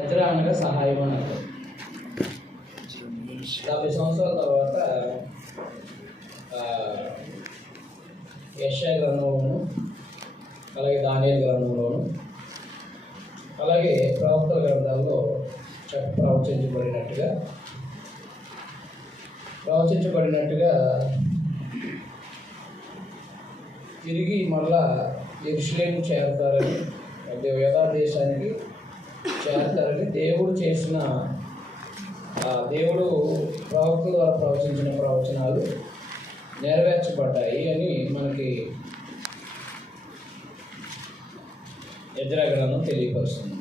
Ezra అనగా సహాయం అని అర్థం. 70 సంవత్సరాల తర్వాత యెషయా గ్రంథంలోను, అలాగే దానియేలు గ్రంథంలోను, అలాగే ప్రవక్తల గ్రంథాల్లో ప్రవచించబడినట్టుగా తిరిగి మళ్ళా యెరూషలేము చేరతారని, యూదా దేశానికి చేరతారని దేవుడు ప్రవక్తల ద్వారా ప్రవచించిన ప్రవచనాలు నెరవేర్చబడ్డాయి అని మనకి ఎజ్రా గ్రంథం తెలియపరుస్తుంది.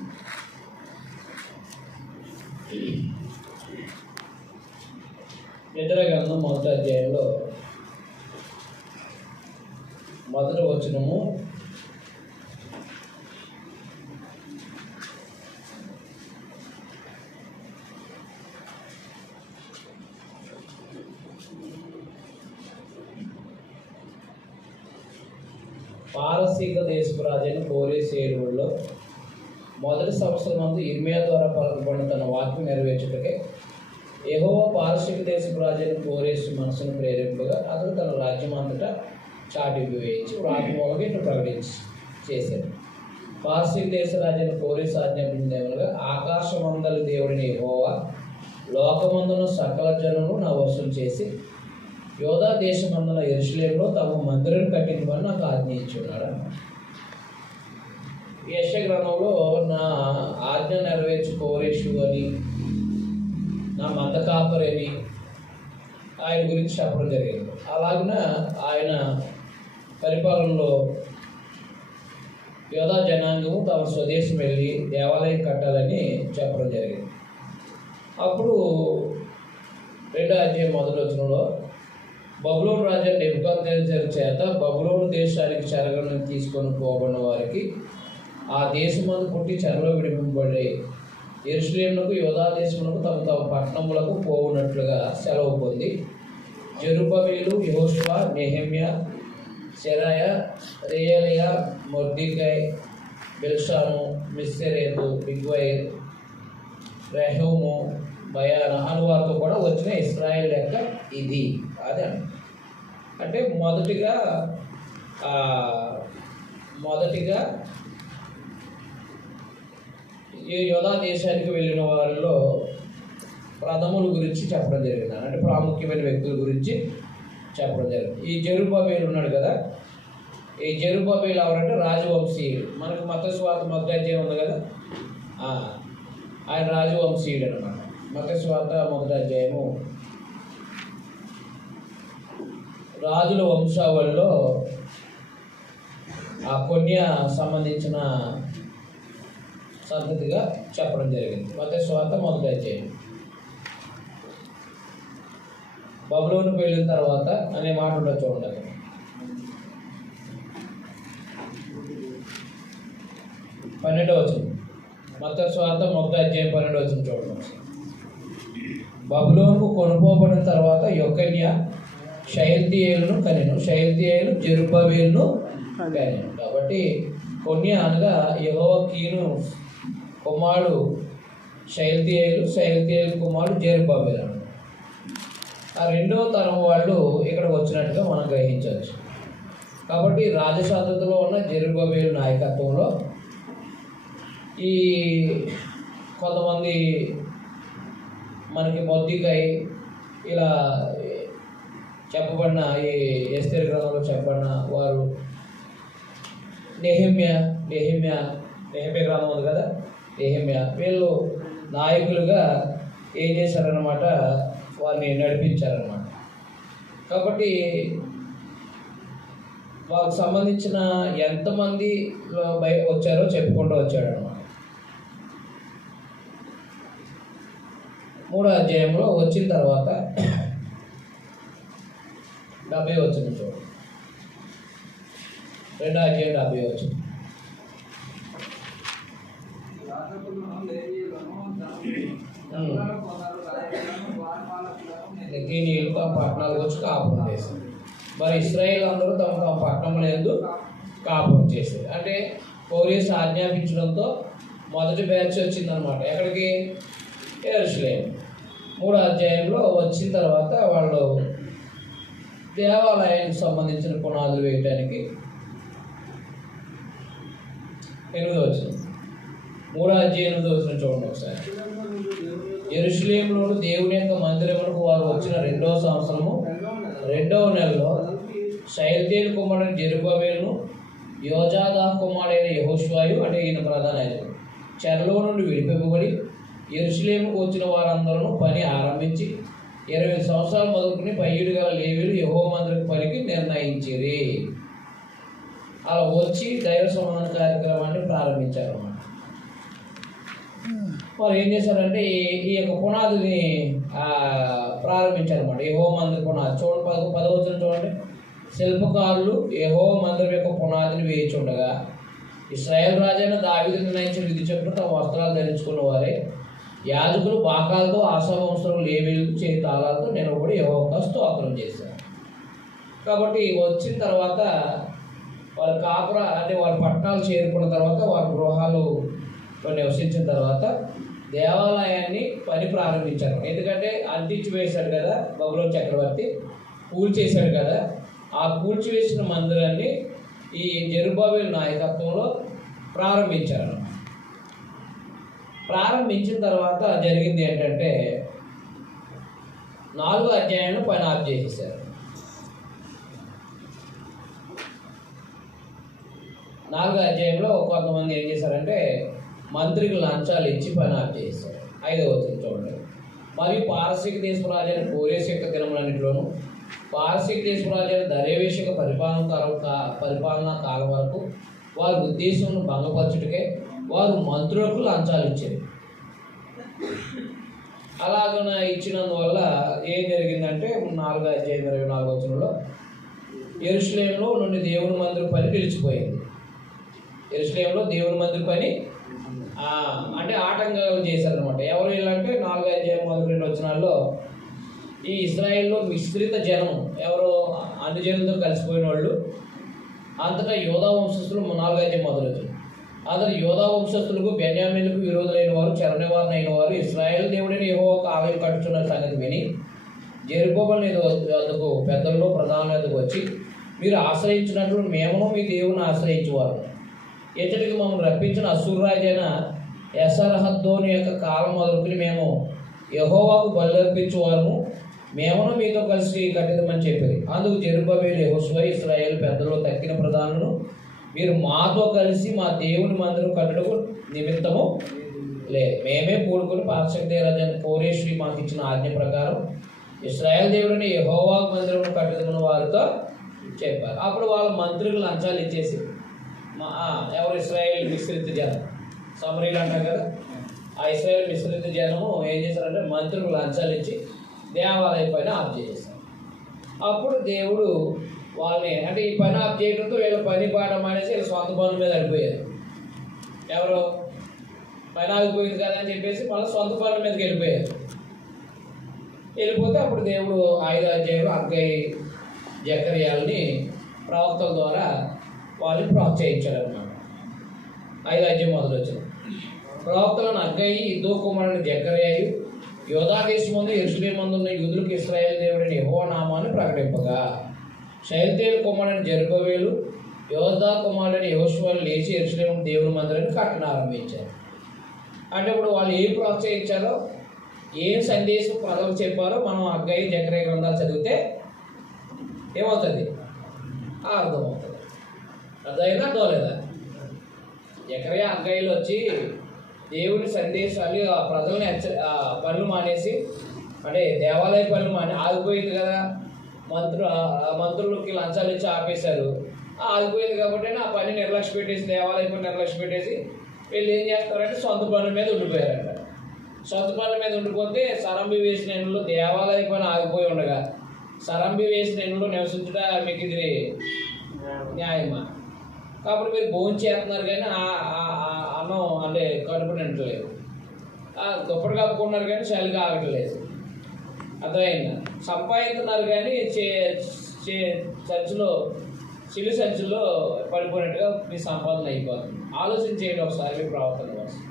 ఎజ్రా గ్రంథం 1వ అధ్యాయంలో 1వ వచనము, పారసీక దేశపు రాజైన కోరేషు ఏలుబడిలో మొదటి సంవత్సరం నందు ఇర్మియా ద్వారా పలుకబడిన తన వాక్యం నెరవేర్చుటకే యెహోవా పారసీక దేశపు రాజైన కోరేషు మనసును ప్రేరేపగా అతడు తన రాజ్యం అంతటా చాటింపు వేయించి వ్రాత మూలంగా ఇట్లా చేశాడు. పారసీక దేశ రాజైన కోరేషు ఆజ్ఞాపించిందేమనగా, ఆకాశమందలి దేవుడిని యెహోవా లోకమందున సకల జనులను నా వశం చేసి యూదా దేశమందున యెరూషలేములో తమ మందిరం కట్టించమని నాకు ఆజ్ఞ ఇచ్చున్నాడు. యెషయా గ్రంథంలో నా ఆజ్ఞ నెరవేర్చు కోరేషు అని, నా మంద కాపరి అని ఆయన గురించి చెప్పడం జరిగింది. అలాగున ఆయన పరిపాలనలో యూదా జనాంగము తమ స్వదేశం వెళ్ళి దేవాలయం కట్టాలని చెప్పడం జరిగింది. అప్పుడు 2వ అధ్యాయం 1వ వచనంలో, బబులోను రాజా నెబుకద్నెజరు చేత బబులోను దేశానికి చెరగలను తీసుకొని పోబడిన వారికి ఆ దేశమందు పుట్టి చెరలో విడిపింపబడే యెరూషలేమునకు యూదా దేశమునకు తమ తమ పట్టణములకు పోవునట్లుగా సెలవు పొంది జెరుబ్బయలు, యెహోషువ, నెహెమ్యా, సెరాయా, రేయలియా, మొర్దెకై, బిల్షాను, మిస్సెరేతు, బిగ్వైర్, రెహూము, బయాన అను వారితో కూడా వచ్చిన ఇశ్రాయేల్ లెక్క ఇది అది అంటే మొదటిగా ఈ యూదా దేశానికి వెళ్ళిన వారిలో ప్రథముల గురించి చెప్పడం జరిగింది. అంటే ప్రాముఖ్యమైన వ్యక్తుల గురించి చెప్పడం జరిగింది. ఈ జెరుబ్బయలు ఉన్నాడు కదా, ఈ జెరుబ్బయలు ఎవరంటే రాజవంశీయుడు. మనకు మత్తయి సువార్త 1వ అధ్యాయం ఉంది కదా, ఆయన రాజవంశీయుడు అనమాట. మత్తయి సువార్త 1వ అధ్యాయము రాజుల వంశావళిలో ఆ కొన్య సంబంధించిన సంతతిగా చెప్పడం జరిగింది. మత్తయి సువార్త 1వ అధ్యాయం. బబులోనుకు వెళ్ళిన తర్వాత అనే మాట ఉండొచ్చు చూడండి. పన్నెండవ వచనం, మత్తయి సువార్త 1వ అధ్యాయం 12వ వచనం చూడండి. బబులోనుకు కొనుపోబడిన తర్వాత యొకన్య షయల్తీయేలును కనెను, షయల్తీయేలు జెరుబ్బయలును కనెను. కాబట్టి కొన్య అనగా యెహోవా కీను కుమారుడు షయల్తీయేలు, షయల్తీయేలు కుమారుడు జెరుబ్బయలు. ఆ 2వ తరం వాళ్ళు ఇక్కడికి వచ్చినట్టుగా మనం గ్రహించవచ్చు. కాబట్టి రాజశాస్త్రలో ఉన్న జెరుబ్బయలు నాయకత్వంలో ఈ కొంతమంది మనకి మొర్దెకై ఇలా చెప్పబడిన ఈ ఎస్తేరు గ్రంథంలో చెప్పబడిన వారు, నెహెమ్యా గ్రంథం ఉంది కదా, నెహెమ్యా, వీళ్ళు నాయకులుగా ఏం చేశారన్నమాట, వారిని నడిపించారన్నమాట. కాబట్టి వాళ్ళకి సంబంధించిన ఎంతమంది వచ్చారో చెప్పుకుంటూ వచ్చాడనమాట. 3వ అధ్యాయంలో వచ్చిన తర్వాత 70 వచనం చూడండి. 2వ అధ్యాయం 70 వచనం. నెగీనీయులు తమ పట్టణాలకు వచ్చి కాపురం చేశారు. మరి ఇశ్రాయేల్ అందరూ తమ తమ పట్టణములందు కాపురం చేశారు. అంటే కోరేషు ఆజ్ఞాపించడంతో మొదటి బ్యాచ్ వచ్చిందనమాట. ఎక్కడికి? యెరూషలేము. 3వ అధ్యాయంలో వచ్చిన తర్వాత వాళ్ళు దేవాలయానికి సంబంధించిన పునాదులు వేయటానికి 8వ వచనం, 3వ అధ్యాయం 8వ వచనం చూడండి ఒకసారి. యెరూషలేములోని దేవుని యొక్క మందిరములకు వారు వచ్చిన 2వ సంవత్సరము 2వ నెలలో షయల్తీయేలు కుమారుడైన జెరుబ్బాబెలును యోజాదా కుమారుడైన యెహోషువాయు, అంటే ఈయన ప్రధాన యాజకుడు, చెరలో నుండి విడిపింపబడి యెరూషలేముకు వచ్చిన వారందరూ పని ఆరంభించి 20 సంవత్సరాలు మొదలుకుని పయ్యుడు గల లేవీయులు యెహోవా మందిరపు పనికి నిర్ణయించిరి. అలా వచ్చి దైవ సంబంధ కార్యక్రమాన్ని ప్రారంభించారు అన్నమాట. వారు ఏం చేశారంటే ఈ యొక్క పునాదిని ప్రారంభించారన్నమాట. యెహోవా మందిర పునాది చూడండి, 10వ వచనం చూడండి. శిల్పకారులు యెహోవా మందిరం యొక్క పునాదిని వేయిచుండగా ఇశ్రాయేలు రాజైన దావీదు నిర్ణయించిన విధి చొప్పున తమ వస్త్రాలు ధరించుకున్న వారే యాజకులు బాకాలతో, ఆశావంశులు, లేవీయులు చేతి తాళాలతో నేను కూడా యెహోవాకు స్తోత్రం చేశాను. కాబట్టి వచ్చిన తర్వాత వాళ్ళ కాపుర అంటే వాళ్ళ పట్టణాలు చేరుకున్న తర్వాత వాళ్ళ గృహాలు నివసించిన తర్వాత దేవాలయాన్ని పని ప్రారంభించారు. ఎందుకంటే అంటించి వేశాడు కదా బబులోను చక్రవర్తి, కూల్చేశాడు కదా. ఆ కూల్చివేసిన మందిరాన్ని ఈ జెరుబ్బాబెలు నాయకత్వంలో ప్రారంభించారు. ప్రారంభించిన తర్వాత జరిగింది ఏంటంటే 4వ అధ్యాయంలో పని ఆఫ్ చేసేసారు. 4వ అధ్యాయంలో కొంతమంది ఏం చేశారంటే మంత్రికి లంచాలు ఇచ్చి పని ఆఫ్ చేశారు. 5వ వచనం చూడండి. మరియు పారసీక దేశపు రాజైన కోరేషు యొక్క దినములన్నింటిలోనూ పారసీక దేశపు రాజైన దర్యావేషు యొక్క పరిపాలనా కాలం వరకు వారి ఉద్దేశం భంగపరచుటకే వారు మంత్రులకు లంచాలు ఇచ్చారు. అలాగన ఇచ్చినందువల్ల ఏం జరిగిందంటే 4వ అధ్యాయం 24వ వచనంలో యెరూషలేములో నుండి దేవుని మందిరం పని నిలిచిపోయింది. యెరూషలేములో దేవుని మందిరం పని అంటే ఆటంకాలు చేశారనమాట. ఎవరు వీళ్ళంటే 4వ అధ్యాయం 1-2 వచనాల్లో ఈ ఇశ్రాయేల్లో మిశ్రిత జనం, ఎవరు అన్ని జనులతో కలిసిపోయిన వాళ్ళు, అంతటా యోధా వంశస్థులు 4వ అధ్యాయం 1వ వచనం. అతను యోధా వంశస్థులకు బెన్యామీనులకు విరోధులైన వారు, చెరనివారణ అయిన వారు ఇశ్రాయేలు దేవుడైన యెహోవాకు ఆలయం కట్టుచున్న సంగతి విని జెరుబ్బాబెలు అందుకు పెద్దల్లో ప్రధానుల వద్దకు వచ్చి, మీరు ఆశ్రయించినట్లు మేమును మీ దేవుని ఆశ్రయించేవారు. ఇతడికి మమ్మల్ని రప్పించిన అశ్షూరు రాజైన ఎసర్హద్దోను యొక్క కాలం మొదలుకుని మేము యెహోవాకు బలులర్పించేవారము, మేమును మీతో కలిసి కట్టిదమని చెప్పారు. అందుకు జెరుబ్బాబెలు యెహోషువ ఇశ్రాయేలు పెద్దల్లో తక్కిన ప్రధానులను, మీరు మాతో కలిసి మా దేవుని మందిరం కట్టుటకు నిమిత్తము లేదు, మేమే కూడుకుని పారసీక రాజైన కోరేషు మాకు ఇచ్చిన ఆజ్ఞ ప్రకారం ఇశ్రాయేల్ దేవుడిని యెహోవా మందిరం కట్టుదమని వారితో చెప్పారు. అప్పుడు వాళ్ళ మంత్రులు లంచాలు ఇచ్చేసి ఎవరు ఇశ్రాయేల్ మిశ్రిత జనం, సమరీలు అంటారు కదా, ఆ ఇశ్రాయేల్ మిశ్రిత జనము ఏం చేశారంటే మంత్రులు లంచాలు ఇచ్చి దేవాలయం పైన ఆఫ్ చేసేసారు. అప్పుడు దేవుడు వాళ్ళని అంటే ఈ పని ఆఫ్ చేయడంతో వీళ్ళ పని పాఠం అనేసి వీళ్ళ సొంత పనుల మీద వెళ్ళిపోయారు. ఎవరు పని ఆగిపోయింది కదా అని చెప్పేసి మళ్ళీ సొంత పనుల మీదకి వెళ్ళిపోయారు. వెళ్ళిపోతే అప్పుడు దేవుడు 5వ అధ్యాయంలో హగ్గయి, జకర్యాలని ప్రవక్తల ద్వారా వాళ్ళని ప్రోత్సహించాడు అన్నమాట. 5వ అధ్యాయం 1వ వచనం. ప్రవక్తలను హగ్గయి, ఇద్దో కుమారుని జకర్యాయు యోధా దేశమందు యెరూషలేము ఉన్న యూదులకు ఇశ్రాయేలు దేవుడైన యెహోవా నామాన్ని ప్రకటింపగా షయల్తీయేలు కుమారుడైన జెరుబ్బాబెలు యోధా కుమారుడైన యెహోషువలు లేచి యెరూషలేము దేవుని మందిరాన్ని కట్టన ఆరంభించారు. అంటే ఇప్పుడు వాళ్ళు ఏం ప్రోత్సహించారో, ఏం సందేశం ప్రజలకు చెప్పారో మనం హగ్గయి, జకర్యా గ్రంథాలు చదివితే ఏమవుతుంది? అర్థమవుతుంది. అర్థమైందా అర్థమలేదా? జకర్యా హగ్గయిలు వచ్చి దేవుని సందేశాలు ప్రజల్ని పనులు మానేసి, అంటే దేవాలయ పనులు ఆగిపోయింది కదా, మంత్రులకి లంచాలు ఇచ్చి ఆపేశారు. ఆగిపోయింది కాబట్టి ఆ పని నిర్లక్ష్య పెట్టేసి, దేవాలయ పని నిర్లక్ష్య పెట్టేసి వీళ్ళు ఏం చేస్తారంటే సొంత పనుల మీద ఉండిపోయారంట. సొంత పనుల మీద ఉండిపోతే సరంబి వేసిన ఇంట్లో దేవాలయ పని ఆగిపోయి ఉండగా సరంబి వేసిన ఇంట్లో నివసించడా మీకు ఇది న్యాయమా? కాబట్టి మీరు భోజనం చేస్తున్నారు కానీ అన్నం అంటే కడుపు నిండలేదు, దుప్పటి కప్పుకున్నారు కానీ చలిగా ఆగట్లేదు. అర్థమైందా? సంపాదిస్తున్నారు కానీ సంచులో పడిపోయినట్టుగా మీ సంపాదన అయిపోతుంది. ఆలోచన చేయండి ఒకసారి మీ ప్రవర్తన కోసం.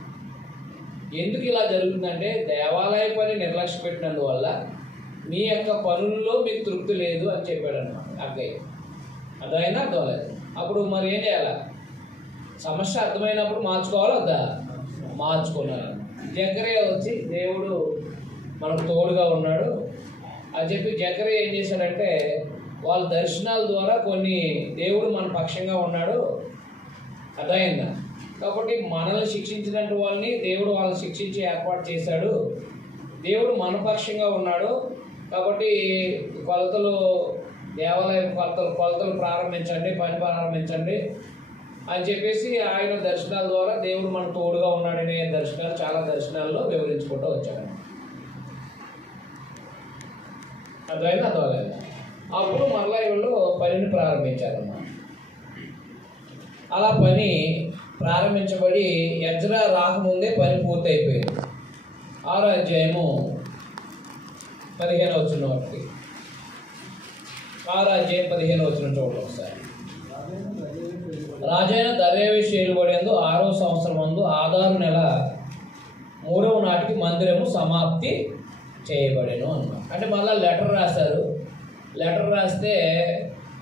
ఎందుకు ఇలా జరుగుతుందంటే దేవాలయ పని నిర్లక్ష్య పెట్టినందువల్ల మీ యొక్క పనుల్లో మీకు తృప్తి లేదు అని చెప్పాడు అనమాట అక్కయ్య. అర్థమైనా అర్థమలేదు. అప్పుడు మరి ఏం చేయాలి? సమస్య అర్థమైనప్పుడు మార్చుకోవాలి వద్దా? మార్చుకున్నాను. జకరియా వచ్చి దేవుడు మనకు తోడుగా ఉన్నాడు అని చెప్పి జకరియా ఏం చేశాడంటే వాళ్ళ దర్శనాల ద్వారా కొన్ని దేవుడు మన పక్షంగా ఉన్నాడు అర్థమైందా. కాబట్టి మనల్ని శిక్షించినట్టు వాళ్ళని దేవుడు వాళ్ళని శిక్షించి ఏర్పాటు చేశాడు. దేవుడు మన పక్షంగా ఉన్నాడు. కాబట్టి కొలతలు, దేవాలయ కొలతలు ప్రారంభించండి, పని ప్రారంభించండి అని చెప్పేసి ఆయన దర్శనాల ద్వారా దేవుడు మనకు తోడుగా ఉన్నాడనే దర్శనాలు చాలా దర్శనాల్లో వివరించుకుంటూ వచ్చాడు. అర్థమైనా అర్థమలేదు. అప్పుడు మరలా వీళ్ళు పనిని ప్రారంభించారన్నమాట. అలా పని ప్రారంభించబడి ఎజ్రా రాకముందే పని పూర్తి అయిపోయింది. 6వ అధ్యాయము 15వ వచనం ఒకటి. 6వ అధ్యాయం 15వ వచనం చూడండి ఒకసారి. రాజైన దర్యావేషు ఏలుబడేందు 6వ సంవత్సరం మందు ఆదారు నెల 3వ నాటికి మందిరము సమాప్తి చేయబడేను అన్నమాట. అంటే మళ్ళీ లెటర్ రాశారు. లెటర్ రాస్తే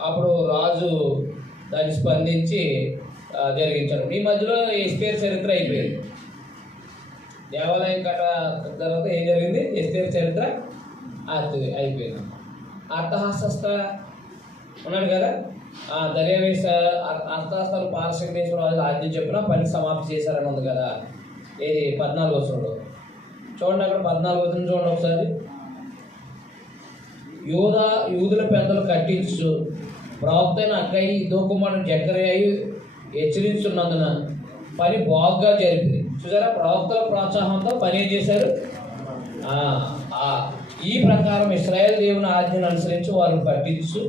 అప్పుడు రాజు దాన్ని స్పందించి జరిగించారు. ఈ మధ్యలో ఎస్తేరు చరిత్ర అయిపోయింది. దేవాలయం కట్ట తర్వాత ఏం జరిగింది? ఎస్తేరు చరిత్ర అయిపోయింది. అర్థహస్త ఉన్నాడు కదా, దర్యావేష అర్థహస్తాలు పారసిక దేశం రాజు ఆజ్ఞ చెప్పిన పని సమాప్తి చేశారని ఉంది కదా. ఏది 14వ వచనంలో చూడండి. అక్కడ 14వ వచనం చూడండి ఒకసారి. యూదుల పెద్దలు కట్టించు ప్రవక్త అయిన అక్కయ్య ఇదో కుమారుడు జకరియా హెచ్చరించున్నందున పని బాగుగా జరిపింది. చూసారా, ప్రవక్తల ప్రోత్సాహంతో పని ఏం చేశారు? ఈ ప్రకారం ఇశ్రాయేల్ దేవుని ఆజ్ఞను అనుసరించి వారిని కట్టించు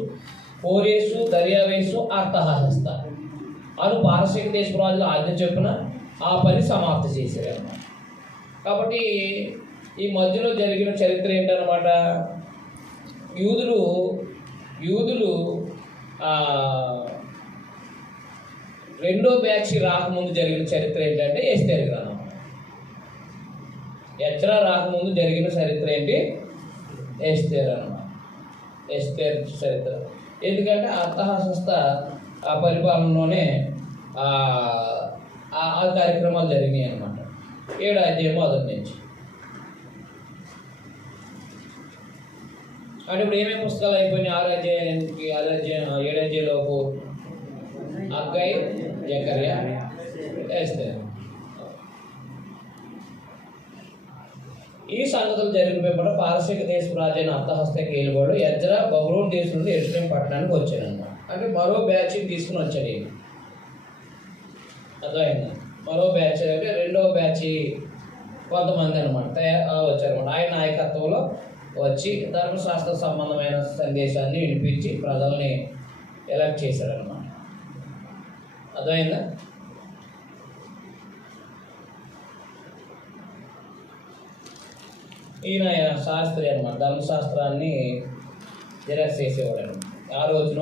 కోరేసు, దర్యావేషు, అర్థహస్త అను పారసీక దేశపు రాజులు ఆజ్ఞ చెప్పిన ఆ పని సమాప్తి చేశారు అన్నమాట. కాబట్టి ఈ మధ్యలో జరిగిన చరిత్ర ఏంటన్నమాట, యూదులు రెండో బ్యాచ్ రాకముందు జరిగిన చరిత్ర ఏంటంటే ఎస్తేరు గ్రంథం. ఎజ్రా రాకముందు జరిగిన చరిత్ర ఏంటి? ఎస్తేరు అన్నమాట. ఎస్తేరు చరిత్ర. ఎందుకంటే అర్థహస్త ఆ పరిపాలనలోనే ఆ కార్యక్రమాలు జరిగినాయి అన్నమాట. 7వ అధ్యాయం మొదటి నుంచి. అంటే ఇప్పుడు ఏమేమి పుస్తకాలు అయిపోయినాయి? 6వ అధ్యాయానికి 7వ అధ్యాయంలోపు అక్కయ్య, జకరియా, ఎస్తేరు. ఈ సంగతులు జరిగిన పిమ్మట పారసీక దేశపు రాజైన అర్థహస్తకి ఏలుబడు ఎజ్రా బబులోను దేశం నుండి యెరూషలేము పట్టణానికి వచ్చాడన్నమాట. అంటే మరో బ్యాచ్ తీసుకుని వచ్చాడు ఈయన. అర్థమైందా? మరో బ్యాచ్ అంటే రెండవ బ్యాచ్ కొంతమంది అనమాట వచ్చారన్నమాట. ఆయన నాయకత్వంలో వచ్చి ధర్మశాస్త్ర సంబంధమైన సందేశాన్ని వినిపించి ప్రజల్ని ఎలక్ట్ చేశారన్నమాట. అర్థమైందా? ఈయన శాస్త్రి అనమాట. ధర్మశాస్త్రాన్ని జిరాక్స్ చేసేవాడు అనమాట. ఆ రోజున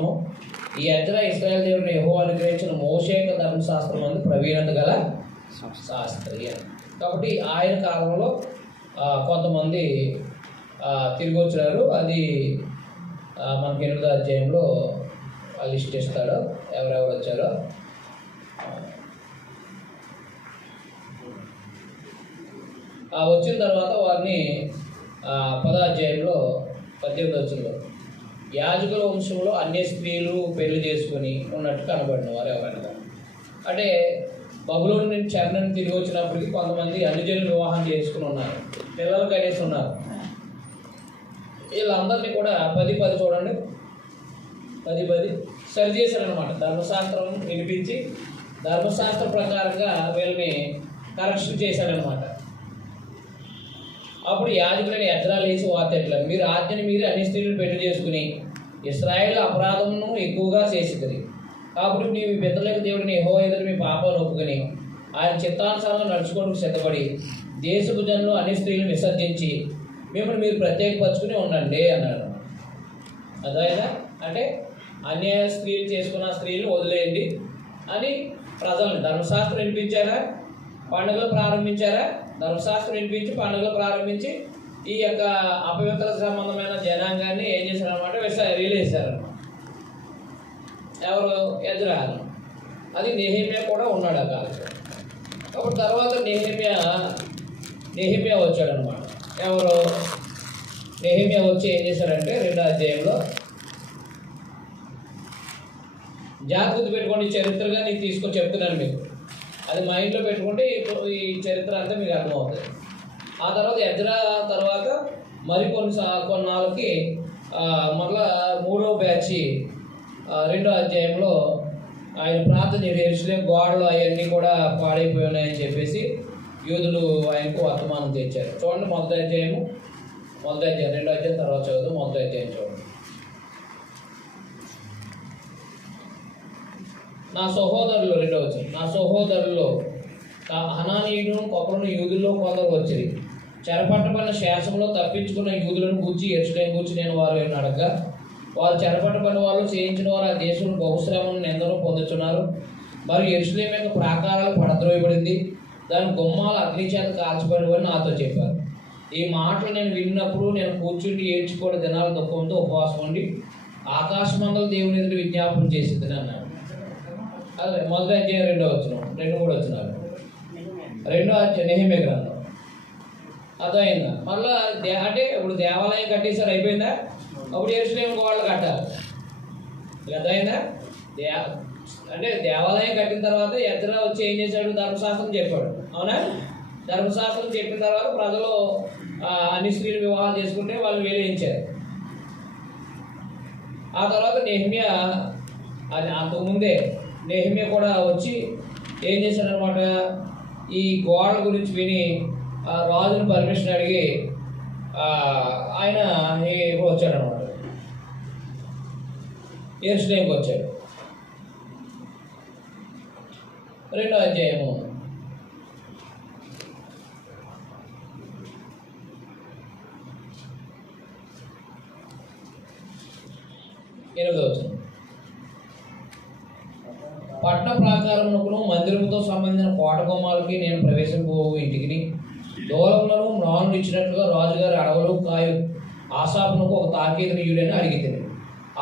ఈ ఎజ్రా ఇశ్రాయేలు దేవుడిని యెహోవా అనుగ్రహించిన మోషే యొక్క ధర్మశాస్త్రం అందు ప్రవీణత గల శాస్త్రి అని. కాబట్టి ఆయన కాలంలో కొంతమంది తిరిగి వచ్చినారు. అది మనకి 8వ అధ్యాయంలో లిస్ట్ ఇస్తాడు ఎవరెవరు వచ్చారో. వచ్చిన తర్వాత వారిని 10వ అధ్యాయంలో 18వ వచనంలో యాజకుల వంశంలో అన్య స్త్రీలు పెళ్లి చేసుకొని ఉన్నట్టు కనబడిన వారు ఎవరైనా. అంటే బబులోను నుంచి చెరను తిరిగి వచ్చినప్పటికీ కొంతమంది అన్యజనులు వివాహం చేసుకుని ఉన్నారు, పిల్లలు కనేసి ఉన్నారు. వీళ్ళందరినీ కూడా 10 చూడండి, 10 సరి చేశారనమాట. ధర్మశాస్త్రం వినిపించి ధర్మశాస్త్ర ప్రకారంగా వీళ్ళని కరెక్షన్ చేశాడనమాట. అప్పుడు యాజకులని ఎజ్రా లేచి వార్త ఎట్లా, మీరు ఆజ్ఞని మీరు అన్ని స్త్రీలను పెళ్లి చేసుకుని ఇశ్రాయేలు అపరాధమును ఎక్కువగా చేసింది. కాబట్టి మీ పితరులకు దేవుడిని యెహోవా ఎదుట మీ పాపాలను ఒప్పుకొని ఆయన చిత్తానుసారంగా నడుచుకోవడానికి సిద్ధపడి దేశపు జనులు అన్ని స్త్రీలను విసర్జించి మిమ్మల్ని మీరు ప్రత్యేకపరచుకుని ఉండండి అన్నాడు. అదేనా అంటే అన్య స్త్రీలు చేసుకున్న స్త్రీలు వదిలేయండి అని ప్రజల్ని ధర్మశాస్త్రం వినిపించారా? పండుగలు ప్రారంభించారా? ధర్మశాస్త్రం వినిపించి పండుగలు ప్రారంభించి ఈ యొక్క అపవిత్ర సంబంధమైన జనాంగాన్ని ఏం చేశారనమాట రిలీజారనమాట. ఎవరు? ఎజ్రా. అది నెహెమ్యా కూడా ఉన్నాడు ఆ కాలంలో. అప్పుడు తర్వాత నెహెమ్యా వచ్చాడనమాట. ఎవరు? నెహెమ్యా వచ్చి ఏం చేశారంటే 2వ అధ్యాయంలో జాగ్రత్త పెట్టుకోండి. చరిత్రగా నేను తీసుకొని చెప్తున్నాను మీకు, అది మైండ్లో పెట్టుకుంటే ఈ చరిత్ర అంతా మీకు అర్థమవుతుంది. ఆ తర్వాత ఎజ్రా తర్వాత కొన్నాళ్ళకి మళ్ళా 3వ బ్యాచ్ 2వ అధ్యాయంలో ఆయన ప్రార్థన చేసి యెరూషలేము గోడలు అవన్నీ కూడా పాడైపోయి ఉన్నాయని చెప్పేసి యూదులు ఆయనకు వర్తమానం తెచ్చారు. చూడండి మొదటి అధ్యాయం 2వ అధ్యాయం తర్వాత చదువు. మొదటి అధ్యాయం చూడండి. నా సహోదరులు 2వ వచనం, నా సహోదరుల్లో హనానీయుడు ఒకరును యూదుల్లో కొందరు వచ్చింది. చెరపట్టబడిన శాసనంలో తప్పించుకున్న యూదులను గూర్చి యెరూషలేము గూర్చి నేను వారు అడగగా, వారు చెరపట్టబడిన వాళ్ళు చేయించిన వారు ఆ దేశంలో బహుశ్రమను ఎందరో పొందుతున్నారు. మరియు యెరూషలేము యొక్క ప్రాకారాలు పడద్రోయబడింది, దాని గుమ్మాలు అగ్ని చేత కాల్చబడివని నాతో చెప్పారు. ఈ మాటలు నేను విన్నప్పుడు నేను కూర్చుండి ఏడ్చుకోవడం దినాల దుఃఖంతో ఉపవాసం ఉండి ఆకాశమండల దేవుని ఎదురు విజ్ఞాపనం చేసిందని అన్నాడు. అదే మొదటి అధ్యాయం 2వ వచనం 2-3 వచనాలు. 2వ అధ్యాయం నెహెమ్యా గ్రంథం. అర్థమైందా? మళ్ళా అంటే ఇప్పుడు దేవాలయం కట్టేసారు, అయిపోయిందా? అప్పుడు యెరూషలేము గోడలు కట్టాలి. అర్థమైందా? అంటే దేవాలయం కట్టిన తర్వాత ఎజ్రా వచ్చి ఏం చేశాడు? ధర్మశాస్త్రం చెప్పాడు. అవునా? ధర్మశాస్త్రం చెప్పిన తర్వాత ప్రజలు అన్ని స్త్రీలు వివాహాలు చేసుకుంటే వాళ్ళు వెలిగించారు. ఆ తర్వాత నెహెమ్యా, అది అంతకుముందే నెహెమ్యా కూడా వచ్చి ఏం చేశాడనమాట, ఈ గోడల గురించి విని రాజుని పర్మిషన్ అడిగి ఆయన వచ్చాడనమాట, యెరూషలేముకి వచ్చాడు. 2వ అధ్యాయము 8వ వచనం. పట్టణ ప్రాకారమునకును మందిరముతో సంబంధించిన కోట గుమ్మాలకి నేను ప్రవేశింపబో ఇంటికి దూరములను మ్రాను ఇచ్చినట్లుగా రాజుగారి అడవులు కాయు ఆశాపునకు ఒక తాకీదు నీయుడని అడిగితే,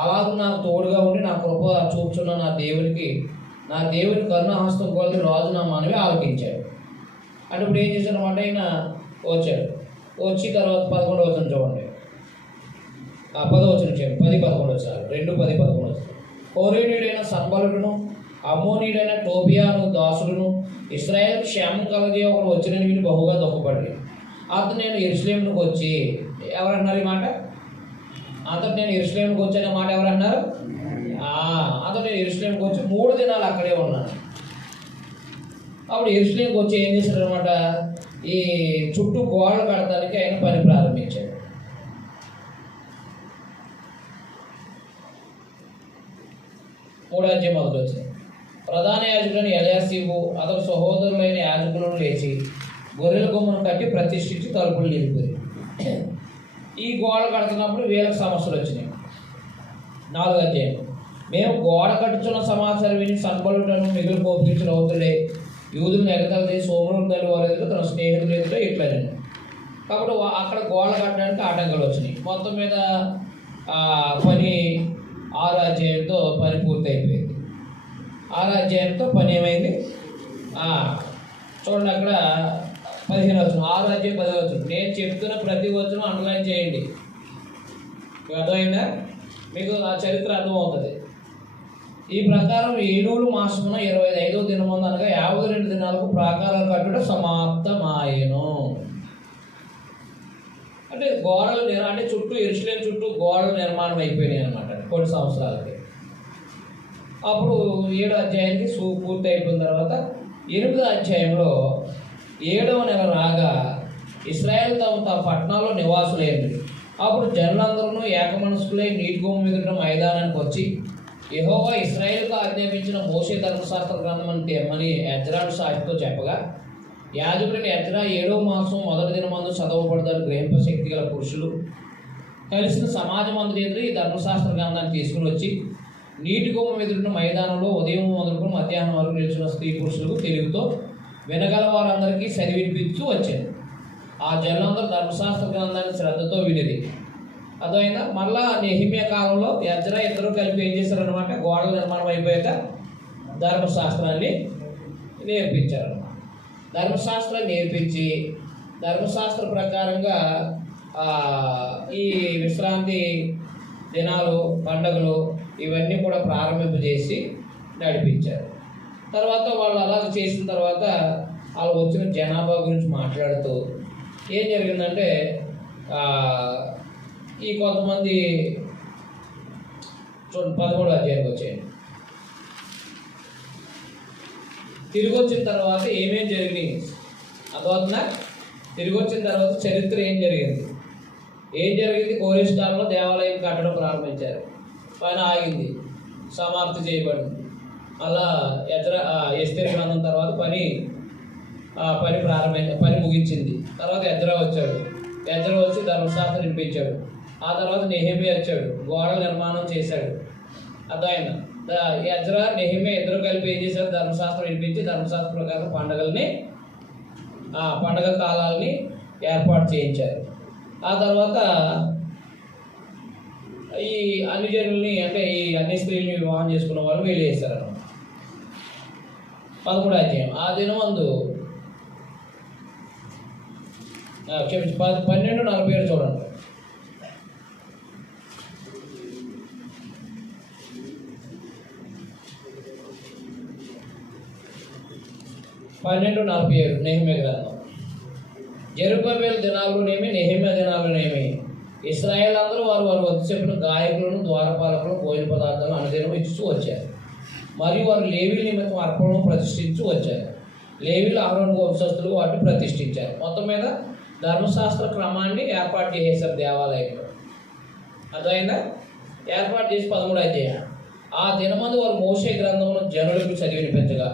అలాగే నాకు తోడుగా ఉండి నా కృప చూపుచున్న నా దేవుని కరుణాహస్తం కొలది రాజు నా మనవి ఆలకించాడు. అంటే ఇప్పుడు ఏం చేశాడనమాట, ఆయన వచ్చాడు. వచ్చి తర్వాత 11వ వచనం చూడండి. 10వ వచనం చేయండి. 10-11 వచ్చారు. 2-10-11 వచ్చారు. హోరేనీయుడైన సంబలుడును అమ్మోనీయుడైన టోబియాను దాసుడును ఇశ్రాయేలుకు క్షేమం కలగే ఒకరు వచ్చినని వీళ్ళు బహుగా దుఃఖపడి, అతను నేను యెరూషలేముకు వచ్చి, ఎవరన్నారు ఈ మాట? అతను నేను యెరూషలేముకు వచ్చి అనే మాట ఎవరన్నారు? అతను నేను యెరూషలేముకు వచ్చి 3 దినాలు అక్కడే ఉన్నాను. అప్పుడు యెరూషలేముకు వచ్చి ఏం చేశాడు అనమాట, ఈ చుట్టూ గోడలు కడటానికి ఆయన పని ప్రారంభించాడు. మూడో అధ్యాయం మొదలు వచ్చింది. ప్రధాన యాజకుడైన ఎల్యాషీబు అతని సహోదరులైన యాజకులను లేచి గొర్రెల కొమ్మును కట్టి ప్రతిష్ఠించి తలుపులు నిలిపారు. ఈ గోడ కడుతున్నప్పుడు వీళ్ళకి సమస్యలు వచ్చినాయి. 4వ అధ్యాయం. మేము గోడ కట్టుచున్న సమాచారం విని సన్బలుటను మిగిలి కోపించిన అవుతులే యూదులను ఎగతాళి సోమరుడు తల్లి వారి ఎదుట తన స్నేహితులు ఎదుట ఇట్లనే. కాబట్టి అక్కడ గోడ కట్టడానికి ఆటంకాలు వచ్చినాయి. మొత్తం మీద పని 6వ అధ్యాయంతో పని పూర్తి అయిపోయింది. 6వ అధ్యాయంతో పని ఏమైంది చూడండి. అక్కడ 15వ వచనం, 6వ అధ్యాయం 10వ వచనం. నేను చెప్తున్న ప్రతి వచనం అండర్లైన్ చేయండి. అర్థమైందా? మీకు ఆ చరిత్ర అర్థమవుతుంది. ఈ ప్రకారం ఏలూరు మాసమున 25వ దినమందు అనగా 52 దినాలకు ప్రాకారాలు కట్టుట సమాప్తమాయెను. అంటే గోడలు అంటే చుట్టూ యెరూషలేము చుట్టూ గోడలు నిర్మాణం అయిపోయినాయి అనమాట కొన్ని సంవత్సరాలకి. అప్పుడు 7వ అధ్యాయానికి పూర్తి అయిపోయిన తర్వాత 8వ అధ్యాయంలో 7వ నెల రాగా ఇశ్రాయేలు తమ పట్టణాల్లో నివాసులైంది. అప్పుడు జనులందరూ ఏకమనస్కులై నీటి గుమ్మ మీద మైదానానికి వచ్చి యెహోవా ఇశ్రాయేలుకు ఆజ్ఞాపించిన మోషే ధర్మశాస్త్ర గ్రంథం తెమ్మని ఎజ్రాను సాక్షితో చెప్పగా, యాజకుడిని ఎజ్రా 7వ మాసం మొదటి దినమందు చదవబడతారు గ్రహింప శక్తి గల పురుషులు కలిసిన సమాజ మందిరం ఎదురు ఈ ధర్మశాస్త్ర గ్రంథాన్ని తీసుకుని వచ్చి నీటి గుమ్మ ఎదురున్న మైదానంలో ఉదయం మొదలుకొని మధ్యాహ్నం వరకు నిలిచిన స్త్రీ పురుషులకు తెలుగుతో వినగల వారందరికీ చదివినిపించు వచ్చాను. ఆ జనులందరూ ధర్మశాస్త్ర గ్రంథాన్ని శ్రద్ధతో వినిది. అదైనా మళ్ళా నెహెమ్యా కాలంలో ఎజ్రా ఇద్దరు కలిపి ఏం చేశారనమాట, గోడల నిర్మాణం అయిపోయాక ధర్మశాస్త్రాన్ని నేర్పించారన్నమాట. ధర్మశాస్త్రాన్ని నేర్పించి ధర్మశాస్త్ర ప్రకారంగా ఈ విశ్రాంతి దినాలు, పండుగలు ఇవన్నీ కూడా ప్రారంభింపజేసి నడిపించారు. తర్వాత వాళ్ళు అలా చేసిన తర్వాత వాళ్ళు వచ్చిన జనాభా గురించి మాట్లాడుతూ ఏం జరిగిందంటే, ఈ కొంతమంది చూడండి 13వ అధ్యాయానికి వచ్చేయండి. తిరిగి వచ్చిన తర్వాత ఏమేం జరిగినాయి అదవుతుందా? తిరిగి వచ్చిన తర్వాత చరిత్ర ఏం జరిగింది? కోరేష్ కాలంలో దేవాలయం కట్టడం ప్రారంభించారు, పని ఆగింది, సమాప్తి చేయబడింది. అలా ఎస్తేరు గ్రంథం తర్వాత పని పని ముగించింది. తర్వాత ఎజ్రా వచ్చాడు. ఎజ్రా వచ్చి ధర్మశాస్త్రం వినిపించాడు. ఆ తర్వాత నెహెమ్యా వచ్చాడు, గోడల నిర్మాణం చేశాడు. అర్థమైందా? ఎజ్రా నెహెమ్యా ఇద్దరు కలిపి ఏం చేశారు, ధర్మశాస్త్రం వినిపించి ధర్మశాస్త్ర ప్రకారం పండగ కాలాలని ఏర్పాటు చేయించారు. ఆ తర్వాత ఈ అన్ని జనుల్ని, అంటే ఈ అన్ని స్త్రీలని వివాహం చేసుకున్న వాళ్ళు వీళ్ళు చేశారు. 13వ అధ్యాయం. ఆ దినమందు 12:47 చూడండి. 12:47 నెహెమ్యా గ్రంథం. జెరుబ్బయలు దినాల్లోనేమి, నెహెమ్యా దినాల్లోనేమి ఇశ్రాయేల్ అందరూ వారు వద్ద చెప్పిన గాయకులను, ద్వారపాలకులను, భోజన పదార్థాలను అనుదినం ఇచ్చుతూ వచ్చారు. మరియు వారు లేవీల నిమిత్తం అర్పణను ప్రతిష్ఠించు వచ్చారు. లేవీలు అహరోను వంశస్థులు వాటిని ప్రతిష్ఠించారు. మొత్తం మీద ధర్మశాస్త్ర క్రమాన్ని ఏర్పాటు చేసేసారు దేవాలయంలో. అదైనా ఏర్పాటు చేసి 13వ అధ్యాయం. ఆ దినమందు వారు మోషే గ్రంథమును జనులకు చదివినిపించగా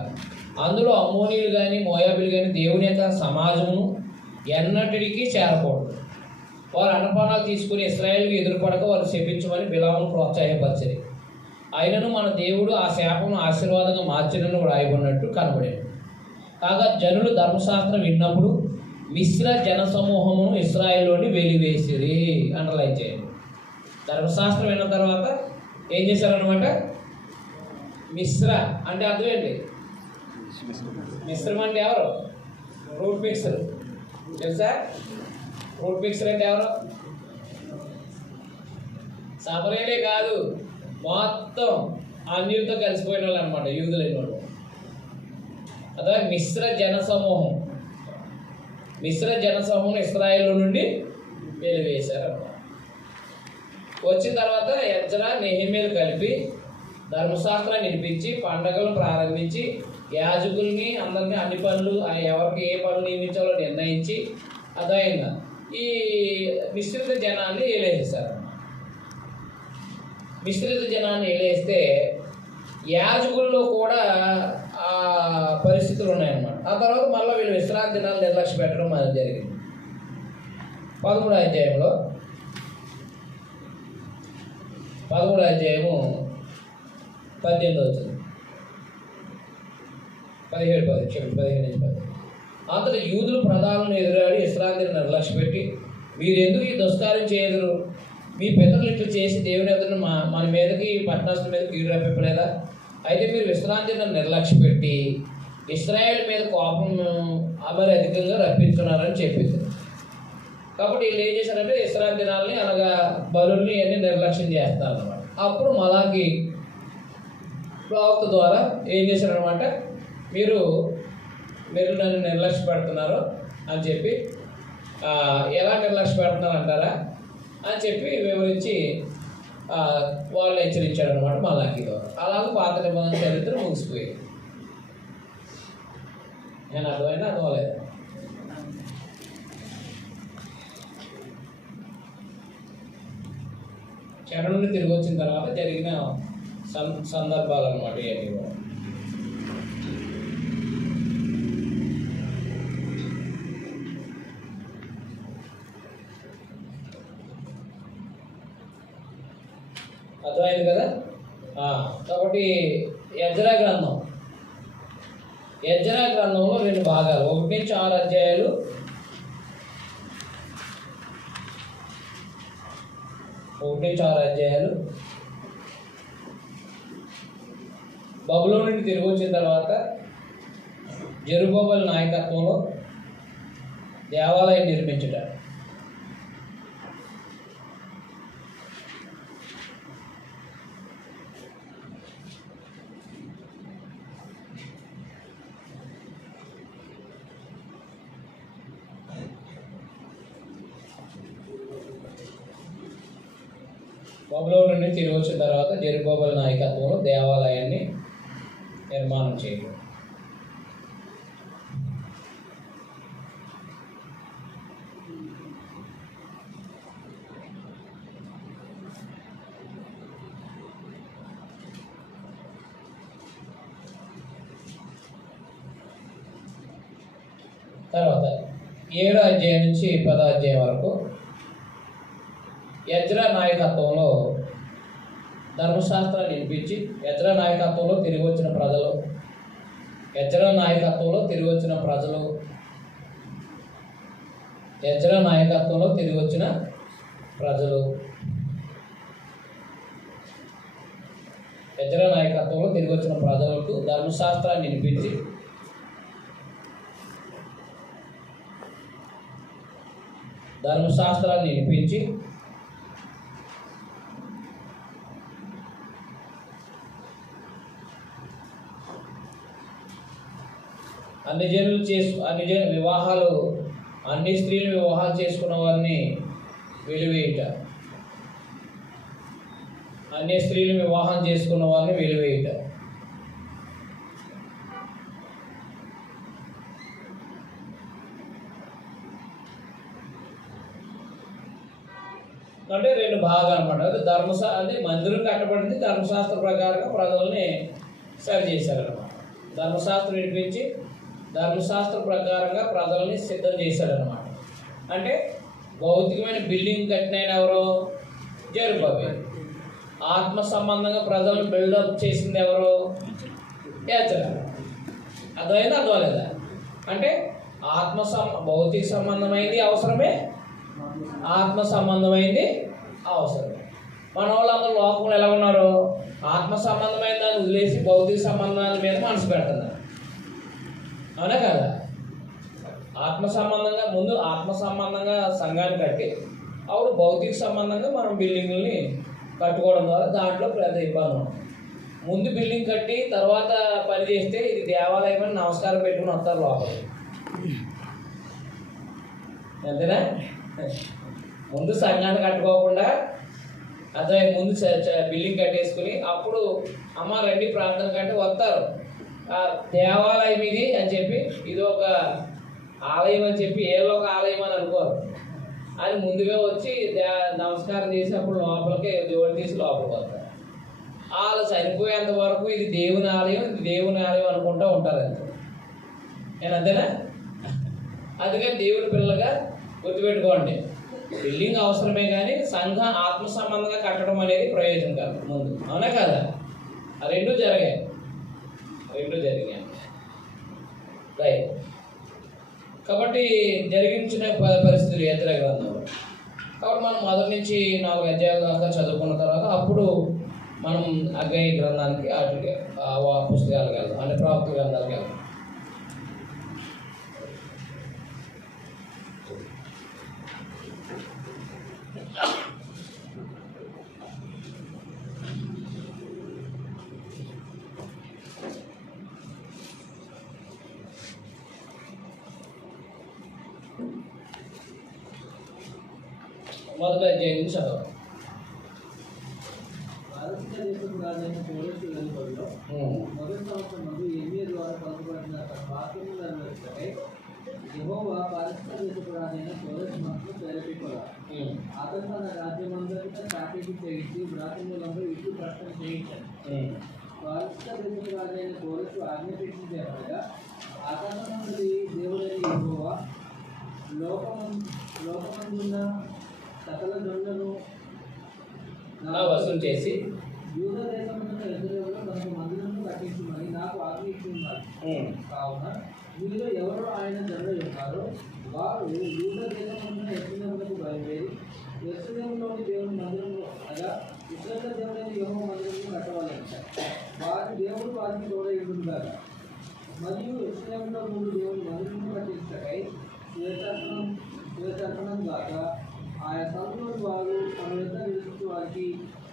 అందులో అమ్మోనీయులు కానీ మోయాబీలు కానీ దేవుని యొక్క సమాజమును ఎన్నటికీ చేరకూడదు. వారు అన్నపానాలు తీసుకుని ఇశ్రాయేలుకి ఎదురుపడక వారు శపించమని బిలామును ప్రోత్సాహపరిచారు. అయినను మన దేవుడు ఆ శాపమును ఆశీర్వాదంగా మార్చినను వ్రాయబడినట్టు కనబడేది. కాగా జనులు ధర్మశాస్త్రం విన్నప్పుడు మిశ్ర జన సమూహమును ఇశ్రాయేలుని వెలివేసిరి. అండర్లైన్ చేయండి. ధర్మశాస్త్రం విన్న తర్వాత ఏం చేశారనమాట, మిశ్ర అంటే అర్థం ఏంటి? మిశ్రం అంటే ఎవరు? రూట్ మిక్సర్ తెలుసా? రూట్ మిక్సర్ అంటే ఎవరు? సపరేటే కాదు, మొత్తం అన్యులతో కలిసిపోయిన వాళ్ళు అనమాట, యూదులైన వాళ్ళు. అదే మిశ్ర జన సమూహం ఇశ్రాయేలు నుండి వెలివేశారు. వచ్చిన తర్వాత ఎజ్రా నెహెమ్యాలు కలిపి ధర్మశాస్త్రాన్ని వినిపించి పండగలను ప్రారంభించి యాజకుల్ని అందరినీ అన్ని పనులు ఎవరికి ఏ పనులు నియమించాలో నిర్ణయించి అదైనా ఈ మిశ్రిత జనాన్ని ఏలేసేశారు. మిశ్రిత జనాన్ని ఏలేస్తే యాజకుల్లో కూడా ఆ పరిస్థితులు ఉన్నాయన్నమాట. ఆ తర్వాత మళ్ళీ వీళ్ళు విశ్రాంతి దినాలు నిర్లక్ష్య పెట్టడం అనేది జరిగింది. 13వ అధ్యాయంలో 18 వచ్చింది. 17 అంతటా యూదులు ప్రధానులను ఎదురాడి విశ్రాంతిని నిర్లక్ష్య పెట్టి, మీరు ఎందుకు ఈ దుష్కార్యం చేయదురు? మీ పితరులు ఇట్లు చేసి దేవుని ఎదురు మన మీదకి పట్టణస్తుల మీద కీడు రప్పింపలేదా? అయితే మీరు విశ్రాంతిని నిర్లక్ష్య పెట్టి ఇశ్రాయేల్ మీద కోపం మరి అధికంగా రప్పించుకున్నారని చెప్పింది. కాబట్టి వీళ్ళు ఏం చేశారంటే విశ్రాంతి దినాలని అలాగా బలుల్ని అన్ని నిర్లక్ష్యం చేస్తారు అన్నమాట. అప్పుడు మలాకి ప్రవక్త ద్వారా ఏం చేశారనమాట, మీరు నన్ను నిర్లక్ష్య పెడుతున్నారు అని చెప్పి, ఎలా నిర్లక్ష్య పెడుతున్నారు అంటారా అని చెప్పి వివరించి వాళ్ళు హెచ్చరించాడు అనమాట మలాకి ద్వారా. అలాగే పాత నిబంధన చరిత్ర ముగిసిపోయింది. నేను అర్థమైనా అర్థమలేదు. చెడ నుండి తిరిగి వచ్చిన తర్వాత జరిగిన సందర్భాలు అన్నమాట ఇవన్నీ కూడా. అర్థమైంది కదా? కాబట్టి ఎజ్రా గ్రంథం యెజ్రా గ్రంథంలో 2 భాగాలు, 1 నుంచి 6 అధ్యాయాలు. బబులోను నుండి తిరిగి వచ్చిన తర్వాత జెరుబ్బయలు నాయకత్వంలో దేవాలయం నిర్మించుట. బబులోను నుండి తిరిగి వచ్చిన తర్వాత జెరుబ్బయలు నాయకత్వంలో దేవాలయాన్ని నిర్మాణం చేయడం. తర్వాత 7వ అధ్యాయం నుంచి 10వ అధ్యాయం వరకు యెజ్రా నాయకత్వంలో ధర్మశాస్త్రాన్ని వినిపించి యెజ్రా నాయకత్వంలో తిరిగి వచ్చిన ప్రజలు యెజ్రా నాయకత్వంలో తిరిగి వచ్చిన ప్రజలు యెజ్రా నాయకత్వంలో తిరిగి వచ్చిన ప్రజలు యెజ్రా నాయకత్వంలో తిరిగి వచ్చిన ప్రజలకు ధర్మశాస్త్రాన్ని వినిపించి అన్ని వివాహాలు, అన్ని స్త్రీలు వివాహాలు చేసుకున్న వారిని వెలివేయుట, అన్ని స్త్రీలు వివాహం చేసుకున్న వారిని వెలివేయుట. అంటే 2 భాగాలు అన్నమాట. అంటే మందిరం కట్టబడింది, ధర్మశాస్త్ర ప్రకారంగా ప్రజల్ని సరి చేశారన్నమాట. ధర్మశాస్త్రం వినిపించి ధర్మశాస్త్ర ప్రకారంగా ప్రజల్ని సిద్ధం చేశాడనమాట. అంటే భౌతికమైన బిల్డింగ్ కట్టిన ఎవరు? జెరుబ్బయలు. ఆత్మ సంబంధంగా ప్రజలను బిల్డప్ చేసింది ఎవరు? యెజ్రా. అర్థమైందా? అర్థమలేదా? అంటే భౌతిక సంబంధమైంది అవసరమే, ఆత్మ సంబంధమైంది అవసరమే. మన వాళ్ళందరూ లోకంలో ఎలా ఉన్నారు? ఆత్మ సంబంధమైన దాన్ని వదిలేసి భౌతిక సంబంధాల మీద మనసు పెడుతున్నారు. అవునా కదా? ముందు ఆత్మ సంబంధంగా సంఘాన్ని కట్టి అప్పుడు భౌతిక సంబంధంగా మనం బిల్డింగుల్ని కట్టుకోవడం ద్వారా దాంట్లో పెద్ద ఇబ్బంది ఉంటుంది. ముందు బిల్డింగ్ కట్టి తర్వాత పని చేస్తే ఇది దేవాలయం అని నమస్కారం పెట్టుకుని వస్తారు లోపలికి. అంతేనా? ముందు సంఘాన్ని కట్టుకోకుండా అదే ముందు బిల్డింగ్ కట్టేసుకుని అప్పుడు అమ్మ రండి ప్రార్థన కంటే వస్తారు. దేవాలయం ఇది అని చెప్పి ఇది ఒక ఆలయం అని చెప్పి ఏదో ఒక ఆలయం అని అనుకోరు. అని ముందుగా వచ్చి నమస్కారం చేసి అప్పుడు లోపలికి జోడు తీసి లోపలికి వస్తారు. వాళ్ళు చనిపోయేంత వరకు ఇది దేవుని ఆలయం, ఇది దేవుని ఆలయం అనుకుంటూ ఉంటారు. అంతే. నేను అంతేనా? అందుకని దేవుని పిల్లగా గుర్తుపెట్టుకోండి, బిల్డింగ్ అవసరమే కానీ సంఘం ఆత్మ సంబంధంగా కట్టడం అనేది ప్రయోజనం కాదు ముందు. అవునా కదా? ఆ రెండు జరిగాయి. రైట్. కాబట్టి జరిగించిన పరిస్థితులు యెజ్రా గ్రంథంలో. కాబట్టి మనం మొదటి నుంచి 4 అధ్యాయాల దాకా చదువుకున్న తర్వాత అప్పుడు మనం హగ్గై గ్రంథానికి వాటికి పుస్తకాలకు వెళ్దాం, అంటే ప్రవక్త గ్రంథాలకు వెళ్దాం. మొదటి అధ్యాయం నుంచి చదవాలి. మొదటి సంవత్సరం ముందు ఎర్మియా ద్వారా పలుకుబడిన వాక్యము నెరవేర్చుటకై యెహోవా పారసీక దేశపు రాజైన కోరెషు మనసును ప్రేరేపింపగా అతను తన రాజ్యమంతటా చాటింపు చేయించి బ్రాహ్మణులందరూ ఇటు ప్రకటన చేయించాడు. పారసీక దేశపు రాజైన కోరెషు ఆజ్ఞాపించేవాడుగా ఆకాశమందలి దేవుడైన యెహోవా లోకమందున్న సకల జనులను వసూలు చేసి యూదా దేశమున్న యెరూషలేములో తనకు మందిరమును కట్టించుమని నాకు ఆజ్ఞిస్తున్నారు. కావున మీలో ఎవరు ఆయన జనులై ఉన్నారో వారు యూదా దేశమున్న యెరూషలేమునకు బయలుదేరి యెరూషలేములోని దేవుని మందిరములో అనగా ఇశ్రాయేలు దేవుడైన యెహోవా మందిరమును కట్టవాలంట. వారి దేవుడు వారికి తోడై ఉండుగాక. మరియు యెరూషలేములో నుండి దేవుని మందిరమును కట్టించుటకై శ్వేతార్పణం గాక ఆయా స్థలంలోని వారు తమ యొద్ద నివసించే వారికి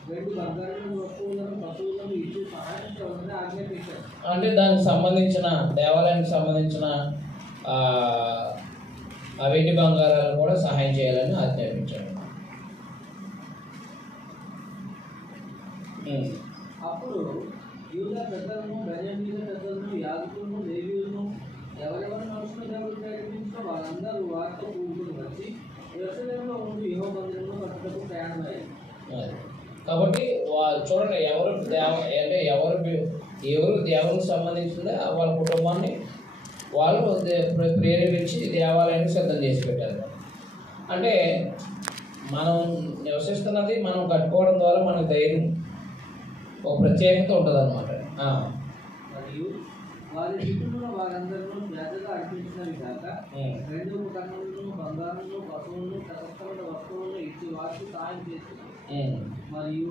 వెండి బంగారములను వస్తువులను పశువులను ఇచ్చి సహాయం చేయవలసిన ఆజ్ఞాపించారు. అంటే దానికి సంబంధించిన దేవాలయానికి సంబంధించిన ఆ వెండి బంగారాలు కూడా సహాయం చేయాలని ఆజ్ఞాపించాడు. అప్పుడు యూదా పెద్దలను, బెన్యామీను పెద్దలను, యాజకులను, లేవీయులను ఎవరెవరు నడుచుకున్న దేవుడు ప్రేరేపించో వారందరూ వారితో కూడుకుని వచ్చి యెరూషలేములో ఉండి యెహోవా మందిరమును కట్టుటకు ప్రయాణమయ్యారు. కాబట్టి చూడండి, ఎవరు దేవునికి సంబంధించిందో వాళ్ళ కుటుంబాన్ని వాళ్ళు ప్రేరేపించి దేవాలయాన్ని సిద్ధం చేసి పెట్టారు. అంటే మనం నివసిస్తున్నది మనం కట్టుకోవడం ద్వారా మనకు ధైర్యం, ఒక ప్రత్యేకత ఉంటుంది అన్నమాట. మరియు వారి చుట్టూ వారందరూ శ్రద్ధగా అర్పించినవి కాక 2 ఉపకరణములను, బంగారమును, పశువులను, కష్టమైన వస్తువులను ఇచ్చి వారికి సాయం చేస్తున్నారు. మరియు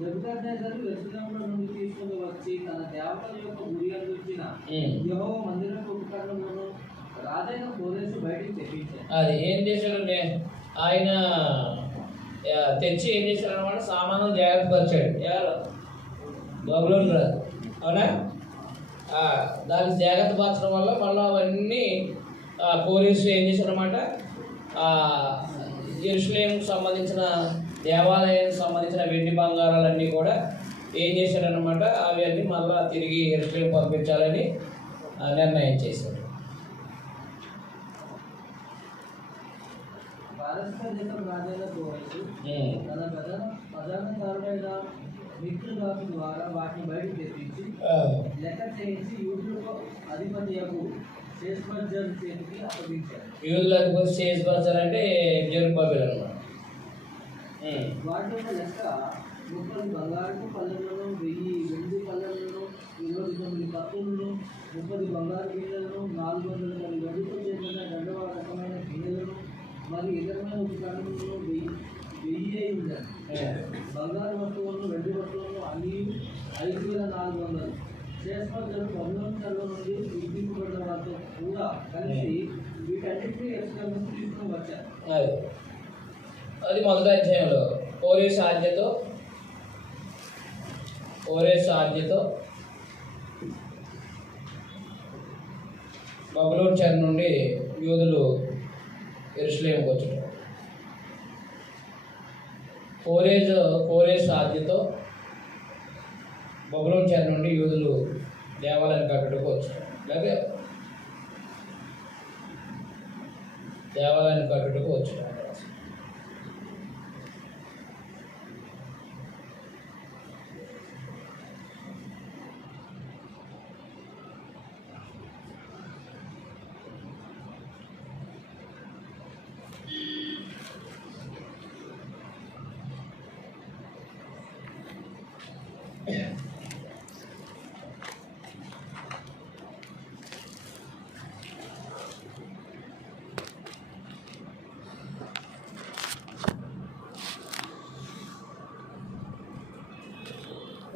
నెబుకద్నెజరు యెరూషలేములో నుండి తీసుకుని వచ్చి తన దేవతల యొక్క గుడి అందించిన యెహోవా మందిరపు ఉపకరణములను రాజైన కోరెషు బయటికి తెప్పించారు. అది ఏం చేశాడు, ఆయన తెచ్చి ఏం చేశాడు అనమాట, సామానం జాగ్రత్త పరిచాడు. ఎవరు? బబులోను రాజు. అవునా? దాన్ని జాగ్రత్త పరచడం వల్ల మళ్ళీ అవన్నీ కోరేసు ఏం చేశాడు అనమాట, యెరూషలేముకు సంబంధించిన దేవాలయానికి సంబంధించిన వెండి బంగారాలన్నీ కూడా ఏం చేశాడనమాట, అవన్నీ మళ్ళీ తిరిగి యెరూషలేము పంపించాలని నిర్ణయం చేశాడు. తన ప్రధానకారుడైన మిత్రుదాసు ద్వారా వాటిని బయటకు తెప్పించి లెక్క చేయించి యూదులకు అధిపతియకు షేష్బజ్జరు చేతికి అప్పగించారు. యూదుల అధిపతి షేష్బజ్జరు అంటే జెరుబ్బబెల్ అన్నమాట. వాటి యొక్క లెక్క 30 బంగారపు పళ్ళెలను, 1000 వెండి పళ్ళెలను, 29 కత్తులను, 30 బంగారు గిన్నెలను, 410 వెండితో చేసిన 2వ రకమైన గిన్నెలను మరియు ఇతరమైన ఉపకరణములను 1000 అయి ఉండాలి. బంగారు వస్తువులను, వెండి వస్తువులను అన్ని 5400. షేష్బజ్జరు బబులోను చెర నుండి విడిపింపబడిన వారితో కూడా కలిసి వీటన్నిటినీ యెరూషలేముకు తీసుకుని వచ్చారు. అది మొదటి అధ్యాయంలో కోరేసు ఆజ్ఞతో బబులోను చెర నుండి యూదులు యెరూషలేముకు వచ్చారు. కోరేసు ఆజ్ఞతో బబులోను చెర నుండి యూదులు దేవాలయాన్ని కట్టుటకు వచ్చారు. లేకపోతే దేవాలయాన్ని కట్టుటకు వచ్చారు.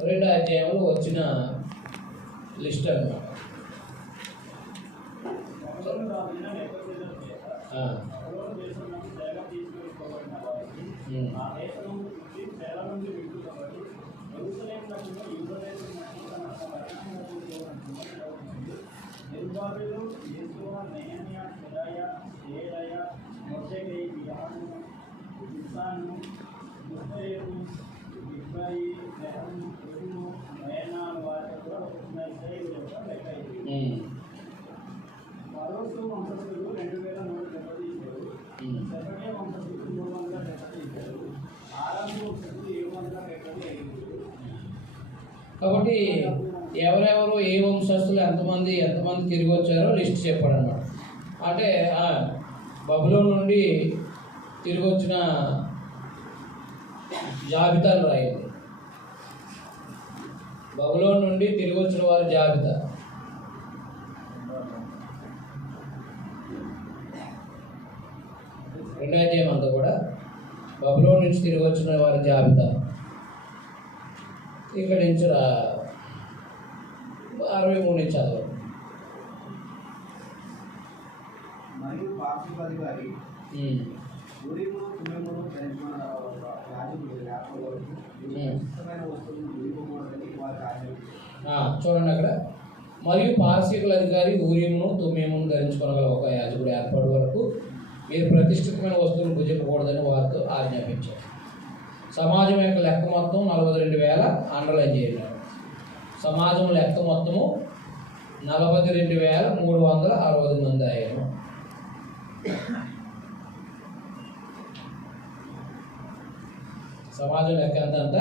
రెండో అధ్యాయంలో వచ్చిన లిస్ట్ అన్నమాట. కాబట్టి ఎవరెవరు ఏ వంశస్థులు ఎంతమంది తిరిగి వచ్చారో లిస్ట్ చెప్పాడు అనమాట. అంటే బబులోను నుండి తిరిగి వచ్చిన జాబితాలు రాయింది. బబులోను నుండి తిరిగి వచ్చిన వారి జాబితా. రెండో అధ్యాయం అంతా కూడా బబులోను నుంచి తిరిగి వచ్చిన వారి జాబితా. ఇక్కడ నుంచి 63 నుంచి చదవండి. మరియు పార్శ్వధికారి ఊరిమును తుమ్మెమును ధరించుకున్న యాజకుడు యాకోబు ఇష్టమైన వస్తువులను ఊరిపోకూడదని వారికి ఆజ్ఞాపించారు. చూడండి అక్కడ, మరియు పారసీకుల అధికారి ఊరిమును తుమ్మెమును ధరించుకోగల ఒక యాజకుడు ఏర్పడే వరకు మీరు ప్రతిష్ఠితమైన వస్తువులను భుజింపకూడదని వారితో ఆజ్ఞాపించారు. సమాజం యొక్క లెక్క మొత్తం 42,000 అండర్లైన్ చేయాలి. సమాజం లెక్క మొత్తము 42,360 మంది అయ్యారు. సమాజం లెక్క ఎంత?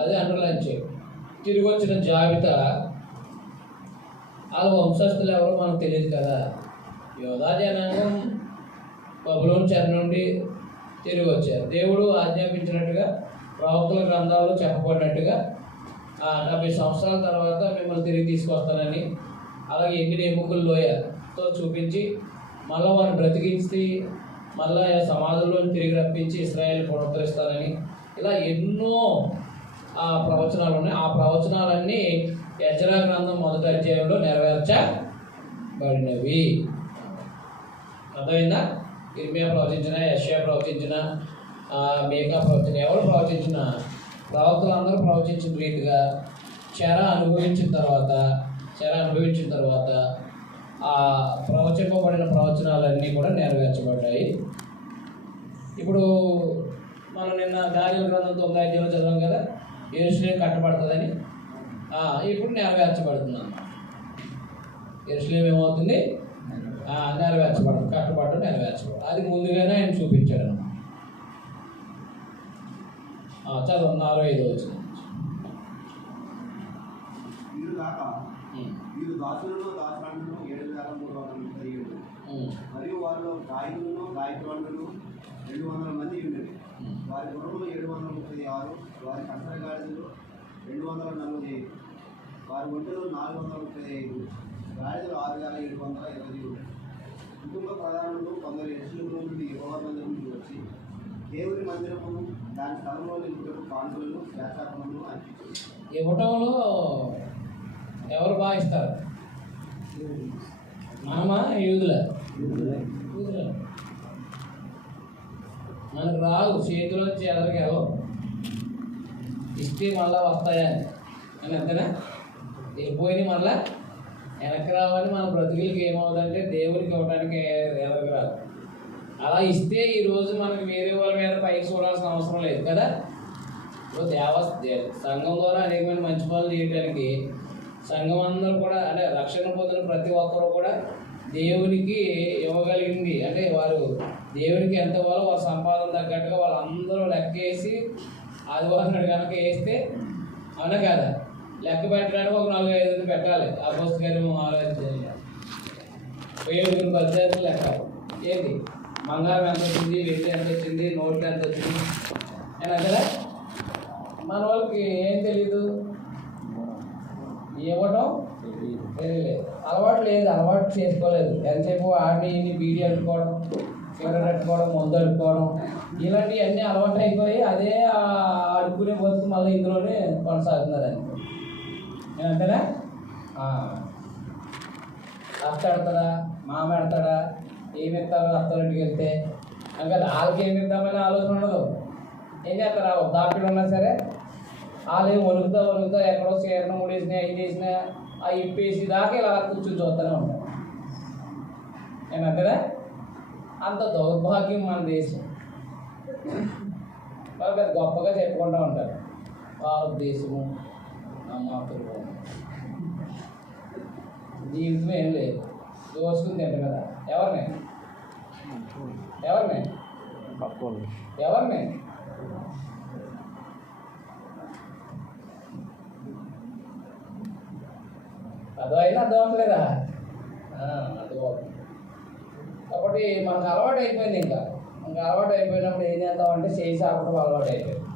అదే అండర్లైన్ చేయి. తిరిగి వచ్చిన జాబితా వాళ్ళ వంశస్థులు ఎవరో మనకు తెలియదు కదా. యోధా జనాంగం బబులోను చెర నుండి తిరిగి వచ్చారు. దేవుడు ఆజ్ఞాపించినట్టుగా ప్రవక్తల గ్రంథాలు చెప్పబడినట్టుగా 70 సంవత్సరాల తర్వాత మిమ్మల్ని తిరిగి తీసుకొస్తానని, అలాగే ఎండిన ఎముకల లోయతో చూపించి మళ్ళీ వారిని బ్రతికించి మళ్ళీ సమాధుల్లో తిరిగి రప్పించి ఇశ్రాయేలు పునరుద్ధరిస్తానని, ఇలా ఎన్నో ప్రవచనాలు ఉన్నాయి. ఆ ప్రవచనాలన్నీ యెజ్రా గ్రంథం మొదటి అధ్యాయంలో నెరవేర్చబడినవి. అర్థమైందా? ఇర్మియా ప్రవచించిన, యెషయా ప్రవచించిన, మీకా ప్రవచన, ఎవరు ప్రవచించిన ప్రవక్తలందరూ ప్రవచించిన రీతిగా చెర అనుభవించిన తర్వాత ఆ ప్రవచింపబడిన ప్రవచనాలన్నీ కూడా నెరవేర్చబడ్డాయి. ఇప్పుడు మనం నిన్న దానియేలు గ్రంథం 9వ అధ్యాయంలో చదివాం కదా, యెరూషలేము కట్టబడుతుందని. ఇప్పుడు నెరవేర్చబడుతున్నాం. యెరూషలేము ఏమవుతుంది? నెరవేర్చబడుతుంది. కట్టబడడం నెరవేర్చబడు. అది ముందుగానే ఆయన చూపించాడు. చదవండి 4:5 వచ్చింది. వీరు దాసులను దాసరాండును 7,337 మరియు వారిలో గాయకులను గాయకురాండును 200 మంది ఉండేవి. వారి గుర్రములు 736, వారి కంచరగాడిదలు 245, వారి ఒంటెలు 435, గాడిదలు 6,720. కుటుంబ ప్రధానులు కొందరు యెరూషలేము నుండి యెహోవా మందిరం నుండి వచ్చి దేవుని మందిరమును దాని స్థలంలో నిలుపుటకు కానుకలను శాఖలను అర్పించారు. ఇవ్వటంలో ఎవరు భావిస్తారు? మనమా? యూదుల మనకు రావు, చేతిలోంచి ఎదరికి వెళ్ళవు. ఇస్తే మళ్ళా వస్తాయని అని అంతేనా? వెళ్ళిపోయినాయి మళ్ళా వెనక్కి రావని మన బ్రతుకులకి ఏమవుతుందంటే దేవుడికి ఇవ్వడానికి ఎదరికి రాదు. అలా ఇస్తే ఈరోజు మనకు వేరే వాళ్ళ మీద పైకి చూడాల్సిన అవసరం లేదు కదా. ఇప్పుడు సంఘం ద్వారా అనేకమైన మంచి పనులు చేయడానికి సంఘం అందరూ కూడా, అంటే రక్షణ పొందిన ప్రతి ఒక్కరూ కూడా దేవునికి ఇవ్వగలిగింది, అంటే వారు దేవునికి ఎంత ఇవ్వాలో వారి సంపాదన తగ్గట్టుగా వాళ్ళందరూ లెక్కేసి ఆదివారం కనుక వేస్తే అవునా కదా, లెక్క పెట్టడానికి ఒక 4-5 పెట్టాలి. ఆ పుస్తకాలు ఆలోచించాలి. 7 పద్ధతులు లెక్క ఏంటి, బంగారం ఎంత వచ్చింది, వెండి ఎంత వచ్చింది, నోట్లు ఎంత వచ్చింది అని కదా. మన వాళ్ళకి ఏం తెలీదు, ఇవ్వటం తెలియలేదు, అలవాటు లేదు, అలవాటు చేసుకోలేదు. ఎంతసేపు ఆడిని బీడీ అడుకోవడం, సిగరెట్ అట్టుకోవడం, మందు అడుకోవడం, ఇలాంటివన్నీ అలవాటు అయిపోయి అదే ఆడుకునే బతుకు మళ్ళీ ఇందులోనే కొనసాగుతున్నారని అంతేనా. అత్త ఆడతాడా, మామ ఆడతాడా, ఏమి ఇస్తారు అత్తలింటికి వెళ్తే అని కదా. వాళ్ళకి ఏమి ఇద్దామని ఆలోచన ఉండదు. ఏం చేస్తారా దాపిడు ఉన్నా సరే వాళ్ళు ఏం వణుకుతా ఎక్కడో చీరను ముడేసినా 5 వేసినా ఆ ఇప్పేసి దాకా ఇలా కూర్చొని చూస్తూనే ఉంటారు. ఏమంటారా? అంత దౌర్భాగ్యం మన దేశం. వాళ్ళు పెద్ద గొప్పగా చెప్పుకుంటూ ఉంటారు భారతదేశము నా మాతృభూమి. జీవితం ఏం లేదు, దోసుకుని తింటాం కదా. ఎవరిని అదో అయినా అర్థం అవట్లేదా? అర్థమవుతుంది. కాబట్టి మనకు అలవాటు అయిపోయింది. ఇంకా మనకు అలవాటు అయిపోయినప్పుడు ఏం చేద్దామంటే చేసి ఆపడం అలవాటు అయిపోయింది.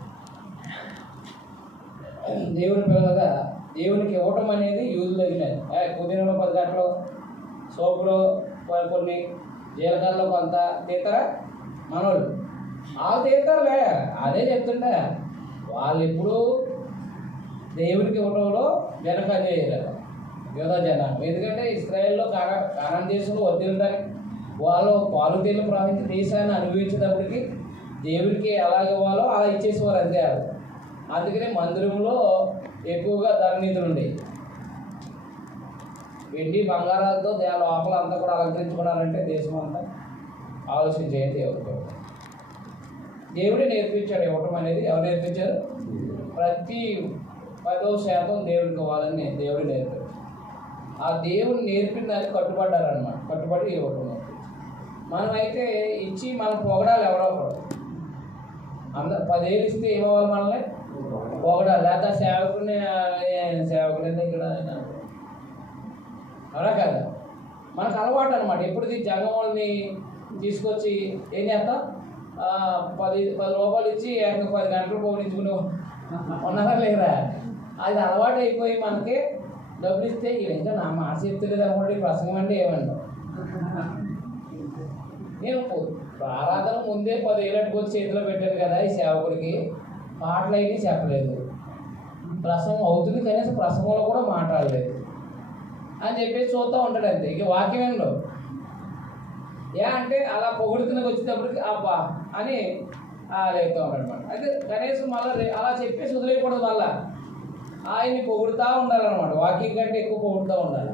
దేవుని పిల్లలుగా దేవునికి ఇవ్వటం అనేది యూజ్ తగినది. పుదీనాలో 10 గంటలు, సోపులో కొన్ని, జీలకర్రలో కొంత తీస్తారా మనోళ్ళు? వాళ్ళు తీస్తారులే, అదే చెప్తుండే. వాళ్ళు ఎప్పుడు దేవునికి ఇవ్వడంలో వెనక చేయరు యోధా జనాలు. ఎందుకంటే ఇస్రాయేల్లో కానాన్ దేశంలో వదిలిందని వాళ్ళు పాలు తేలు ప్రవహించి దేశాన్ని అనుభవించేటప్పటికి దేవుడికి ఎలాగ ఇవ్వాలో అలా ఇచ్చేసేవారు అంతే. అందుకనే మందిరంలో ఎక్కువగా ధననిధులు ఉండేవి. వెండి బంగారాలతో లోపల అంతా కూడా అలంకరించుకున్నారంటే దేశం అంతా ఆలోచించేది. దేవుడే నేర్పించాడు ఇవ్వటం అనేది. ఎవరు నేర్పించారు? ప్రతి 10% దేవుడికి ఇవ్వాలని దేవుడు నేర్పాడు. ఆ దేవుడు నేర్పిన దానికి కట్టుబడ్డారనమాట. కట్టుబడి ఇవ్వటం. మనమైతే ఇచ్చి మనం పొగడాలి ఎవరో ఒకరు. అందరు 10 ఏళ్ళు ఇస్తే ఏమవ్వాలి? మనల్ని పొగడాలి. లేదా సేవకుని ఇక్కడ అవునా కదా? మనకు అలవాటు అనమాట. ఎప్పుడు జంగమూలని తీసుకొచ్చి ఏం చేస్తాం? 10 రూపాయలు ఇచ్చి 10 గంటలు పోగొడించుకుని ఉన్నారా లేదా? అది అలవాటు అయిపోయి మనకి డబ్బులు ఇస్తే ఇంకా నా మాట చెప్తలేదు అనుకోండి ప్రసంగం అంటే ఏమంటాం. నేను ఆరాధన ముందే 10 ఏళ్ళకి వచ్చి చేతిలో పెట్టాను కదా ఈ సేవకుడికి, పాటలు అయితే చెప్పలేదు, ప్రసంగం అవుతుంది కనీసం ప్రసంగంలో కూడా మాట్లాడలేదు అని చెప్పేసి చూస్తూ ఉంటాడు అంతే. ఇక వాక్యం ఏంటో అంటే అలా పొగుడుతున్నది వచ్చేటప్పటికి అబ్బా అని లేపుతూ ఉంటాడు అనమాట. అయితే కనీసం మళ్ళీ అలా చెప్పేసి వదిలేయకూడదు. మళ్ళీ ఆయన్ని పొగుడుతూ ఉండాలన్నమాట. వాక్యం కంటే ఎక్కువ పొగుడుతూ ఉండాలి.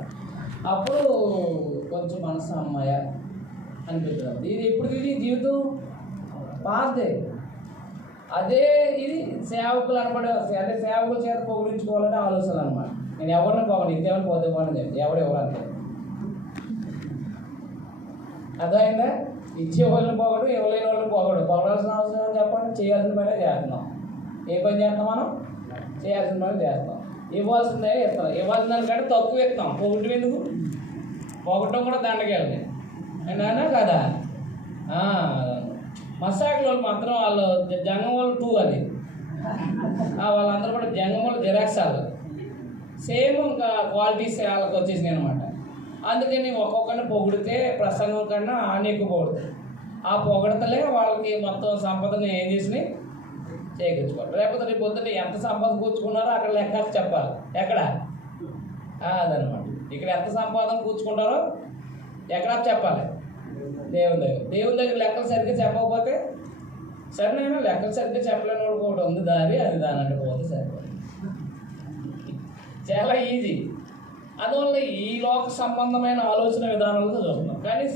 అప్పుడు కొంచెం మనసు అమ్మాయ అనిపిస్తుంది. ఇది ఎప్పుడు ఇది జీవితం పాతే. అదే ఇది సేవకులు అనబడే అంటే సేవకుల చేత పొగిడించుకోవాలనే ఆలోచన అనమాట. నేను ఎవరిని పోగండి ఇంకేమైనా పోతే పోనీ ఎవరంతే. అర్థమైందా? ఇచ్చే వాళ్ళని పోగడు, ఇవ్వలేని వాళ్ళని పోగడు. పొగడాల్సిన అవసరం అని చెప్పండి. చేయాల్సిన పనే చేస్తున్నాం. ఏ పని చేస్తాం మనం? చేయాల్సిన పని చేస్తాం. ఇవ్వాల్సిందే ఇస్తాం. ఇవ్వాల్సిన దానికంటే తక్కువ ఇస్తాం. పొగటం ఎందుకు? పొగటం కూడా దండకెళ్ళి అయినా కదా. మసాకుల వాళ్ళు మాత్రం వాళ్ళు జంగమూలు 2 అది. వాళ్ళందరూ కూడా జంగమూలు జిరాక్స్ వాళ్ళు. సేమ్ ఇంకా క్వాలిటీస్ వాళ్ళకి వచ్చేసినాయి అనమాట. అందుకని ఒక్కొక్కరిని పొగిడితే ప్రసంగం కన్నా ఎక్కువ పొగుడుతాయి. ఆ పొగడతలే వాళ్ళకి మొత్తం సంపదను ఏం చేసినాయి చేకూర్చుకోవాలి. లేకపోతే రేపు పొద్దున్న ఎంత సంపద కూర్చుకున్నారో అక్కడ లెక్క చెప్పాలి. ఎక్కడ? అదనమాట. ఇక్కడ ఎంత సంపాదన కూర్చుకుంటారో ఎక్కడ చెప్పాలి? దేవుని దగ్గర. దేవుని దగ్గర లెక్కలు సరిగ్గా చెప్పకపోతే సరేనైనా లెక్కలు సరిగ్గా చెప్పలేని వాడు ఒకటి ఉంది దారి, అది దాని అంటే పోతే సరిపోతుంది. చాలా ఈజీ. అందువల్ల ఈ లోక సంబంధమైన ఆలోచన విధానాలతో చూస్తున్నాం. కానీ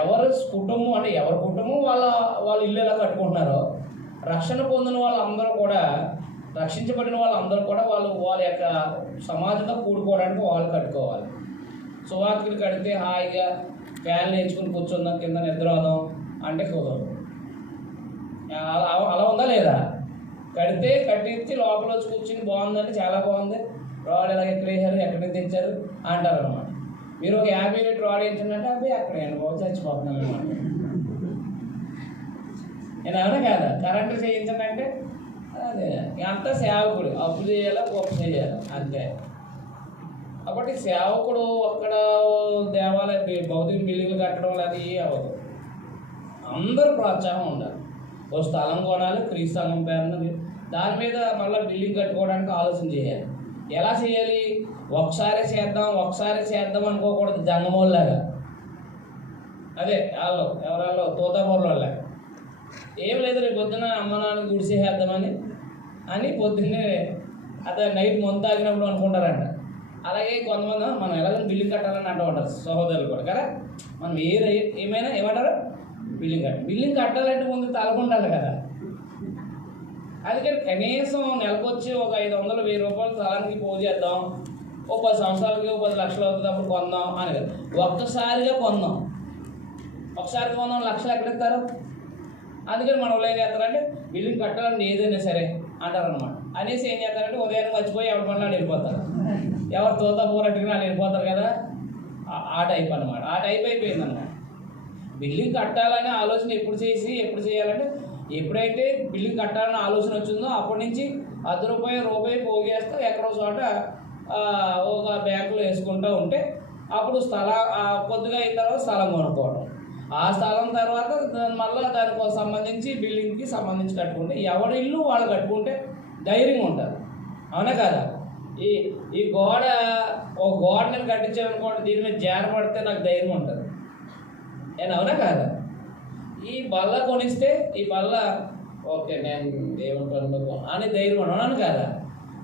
ఎవరి కుటుంబం అంటే ఎవరి కుటుంబం వాళ్ళ ఇల్లు ఎలా కట్టుకుంటున్నారో, రక్షణ పొందిన వాళ్ళందరూ కూడా, రక్షించబడిన వాళ్ళందరూ కూడా వాళ్ళ యొక్క సమాజంలో కూడుకోవడానికి వాళ్ళు కట్టుకోవాలి. సువార్తలు కడితే హాయిగా ఫ్యాన్లు వేయించుకుని కూర్చుందాం, కింద నిద్రపోదాం అంటే కుదరదు. అలా ఉందా లేదా? కట్టించి లోపల వచ్చి కూర్చుని బాగుందండి, చాలా బాగుంది, రాడ్ ఎలా ఎక్కడ వేసారు, ఎక్కడి నుంచి తెచ్చారు అంటారు అనమాట. మీరు ఒక 50 లీటర్ రాడ్ వేయించండి అబ్బాయి అక్కడ బాగు చచ్చిపోతున్నాను అనమాట. నేను అవునా కాదా? కరెంటు చేయించండి అంటే అదే అంతా సేవకుడు. అప్పు చేయాలా, గొప్ప చేయాలి అంతే. కాబట్టి సేవకుడు అక్కడ దేవాలయ భౌతిక బిల్డింగ్లు కట్టడం అది అవ్వదు. అందరూ ప్రోత్సాహం ఉండాలి. ఓ స్థలం కొనాలి, క్రీస్తు సంఘం పేరున్నది, దాని మీద మళ్ళీ బిల్డింగ్ కట్టుకోవడానికి ఆలోచన చేయాలి. ఎలా చేయాలి? ఒకసారి చేద్దాం అనుకోకూడదు. జంగమోళ్ళలాగా అదే ఎవరల్లో తోతాపూర్లో ఏం లేదు, రేపు పొద్దున్న అమ్మ నాన్న గుడిసేద్దామని పొద్దున్నే అదే నైట్ మందు తాగినప్పుడు అనుకుంటారంట. అలాగే కొంతమంది మనం ఎలాగైనా బిల్డింగ్ కట్టాలని అంటూ ఉంటారు సహోదరులు కూడా కదా. మనం ఏమంటారు? బిల్డింగ్ కట్టాలంటే ముందు తలకుండాలి కదా. అందుకని కనీసం నెలకొచ్చి ఒక 500, 1000 రూపాయలు స్థలానికి పోగు చేద్దాం, ఓ 10 సంవత్సరాలకి 10 లక్షలు అవుతుంది, అప్పుడు కొందాం అని కదా. ఒక్కసారిగా కొందాం, లక్షలు ఎక్కడెత్తారు. అందుకని మన వాళ్ళు ఏం చేస్తారంటే బిల్డింగ్ కట్టాలని ఏదైనా సరే అంటారనమాట. అనేసి ఏం చేస్తారంటే ఉదయాన్నే మర్చిపోయి ఎవరి పనులు వెళ్ళిపోతారు. ఎవరు తోత పోరట్టుకుని వాళ్ళు వెళ్ళిపోతారు కదా. ఆ టైప్ అనమాట. ఆ టైప్ అయిపోయింది అన్నమాట. బిల్డింగ్ కట్టాలనే ఆలోచన ఎప్పుడు చేయాలంటే ఎప్పుడైతే బిల్డింగ్ కట్టాలనే ఆలోచన వచ్చిందో అప్పటి నుంచి రూపాయి పోగేస్తే ఎక్కడో చోట ఒక బ్యాంకులో వేసుకుంటూ ఉంటే అప్పుడు కొద్దిగా అయిన తర్వాత స్థలం కొనుక్కోవడం, ఆ స్థలం తర్వాత మళ్ళీ దానికి సంబంధించి బిల్డింగ్కి సంబంధించి కట్టుకుంటే ఎవరి ఇల్లు వాళ్ళు కట్టుకుంటే ధైర్యంగా ఉంటుంది. అవునా కదా? ఈ గోడ నేను కట్టించామనుకోండి, దీని మీద జారపడితే నాకు ధైర్యం ఉంటుంది. అవునా కాదా? ఈ బల్ల కొనిస్తే ఈ బల్ల ఓకే నేను దేవుని పనులు అని ధైర్యం ఉన్నాను కదా.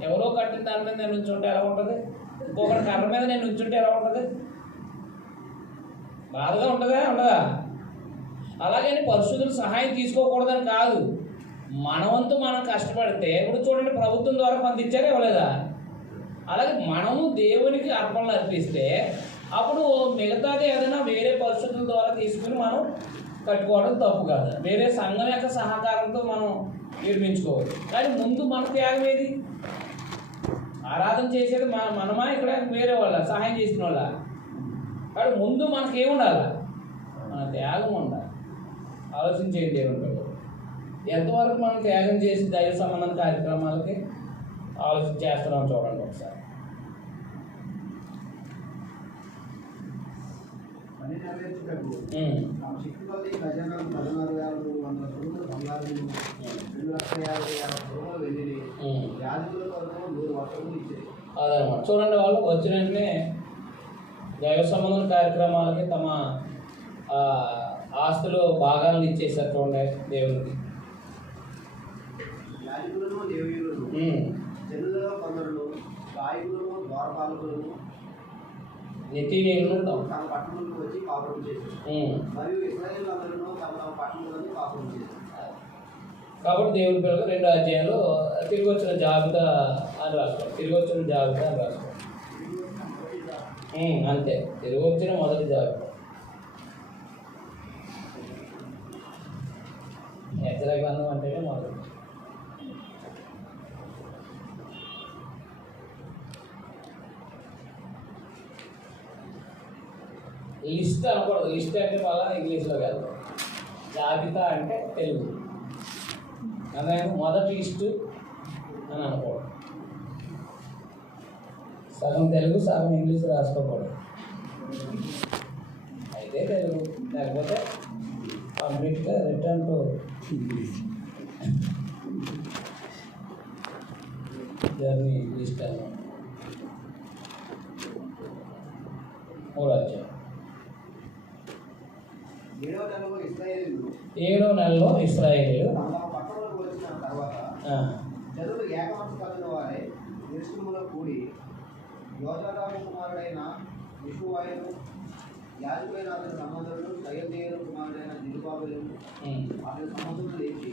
ఎవరో కట్టిన దాని మీద నేను నుంచుంటే ఎలా ఉంటుంది? ఇంకొకరి కర్ర మీద నేను నుంచుంటే ఎలా ఉంటుంది? బాధగా ఉంటుందా? ఉండదా? అలాగని పరిశుద్ధులు సహాయం తీసుకోకూడదని కాదు, మనవంతు మనం కష్టపడితే ఇప్పుడు చూడండి, ప్రభుత్వం ద్వారా కొంత ఇచ్చారా ఇవ్వలేదా? అలాగే మనము దేవునికి అర్పణలు అర్పిస్తే అప్పుడు మిగతాది ఏదైనా వేరే పరిశుద్ధుల ద్వారా తీసుకుని మనం కట్టుకోవడం తప్పు కాదు. వేరే సంఘం యొక్క సహకారంతో మనం నిర్మించుకోవాలి. కానీ ముందు మన త్యాగం ఏది? ఆరాధన చేసేది మనమా ఇక్కడ వేరే వాళ్ళ సహాయం చేసిన వాళ్ళ? కానీ ముందు మనకేముండాలి? మన త్యాగం ఉండాలి. ఆలోచించేయండి దేవుని పిల్లలు, ఎంతవరకు మనం త్యాగం చేసి దైవ సంబంధం కార్యక్రమాలకి ఆలోచన చేస్తున్నాం చూడండి ఒకసారి. పని నెరవేర్చుటకు తమ శక్తి కొద్దీ ఖజానాలు 16,300 కొడుకులు బంగారము, 2,50,000 కొడుకులు వెండిని, యాజకుల కొరకు 100 వర్షములు ఇచ్చాయి. అదనమాట. చూడండి, వాళ్ళు వచ్చిన వెంటనే దైవ సంబంధం కార్యక్రమాలకి తమ ఆస్తులు భాగాలను ఇచ్చేసారు. చూడండి, దేవునికి యాజకులను లేవీయులను, జనులలో కొందరును, గాయకులను, ద్వారపాలకులను, నితినీయులను తమ పట్టణంలో వచ్చి కాపురం చేశారు. మరియు ఇశ్రాయేలులందరూ తమ పట్టణంలో కాపురం చేశారు. కాబట్టి దేవుని పిల్లలు 2 అధ్యాయంలో తిరిగి వచ్చిన జాబితా అని రాసుకోండి. తిరిగి వచ్చిన జాబితా అని రాసుకోండి. అంతే, తిరిగి వచ్చిన మొదటి జాబితా. హెచ్చరిక గ్రంథం అంటేనే మొదటి. లిస్ట్ అనకూడదు. లిస్ట్ అంటే మళ్ళీ ఇంగ్లీష్లో కాదు, జాబితా అంటే తెలుగు. అదే మొదటి లిస్టు అని అనుకోవడం. సగం తెలుగు సగం ఇంగ్లీష్ రాసుకోకూడదు. అయితే తెలుగు, లేకపోతే కంప్లీట్గా రిటర్న్ టు జర్నీ లిస్ట్ అన్నమాట. 3వ అధ్యాయం. 7వ నెలలో ఇశ్రాయేలీయులు తమ పట్టణంలోకి వచ్చిన తర్వాత జనులు ఏకమనసు కలిగిన వారే యెరూషలేములో కూడి యోజాదాకు కుమారుడైన యెషూవాయును, యాజకుడైన అతని సంబంధులను, సయల్తీయేలు కుమారుడైన జెరుబ్బాబెలును అతని సంబంధులను లేచి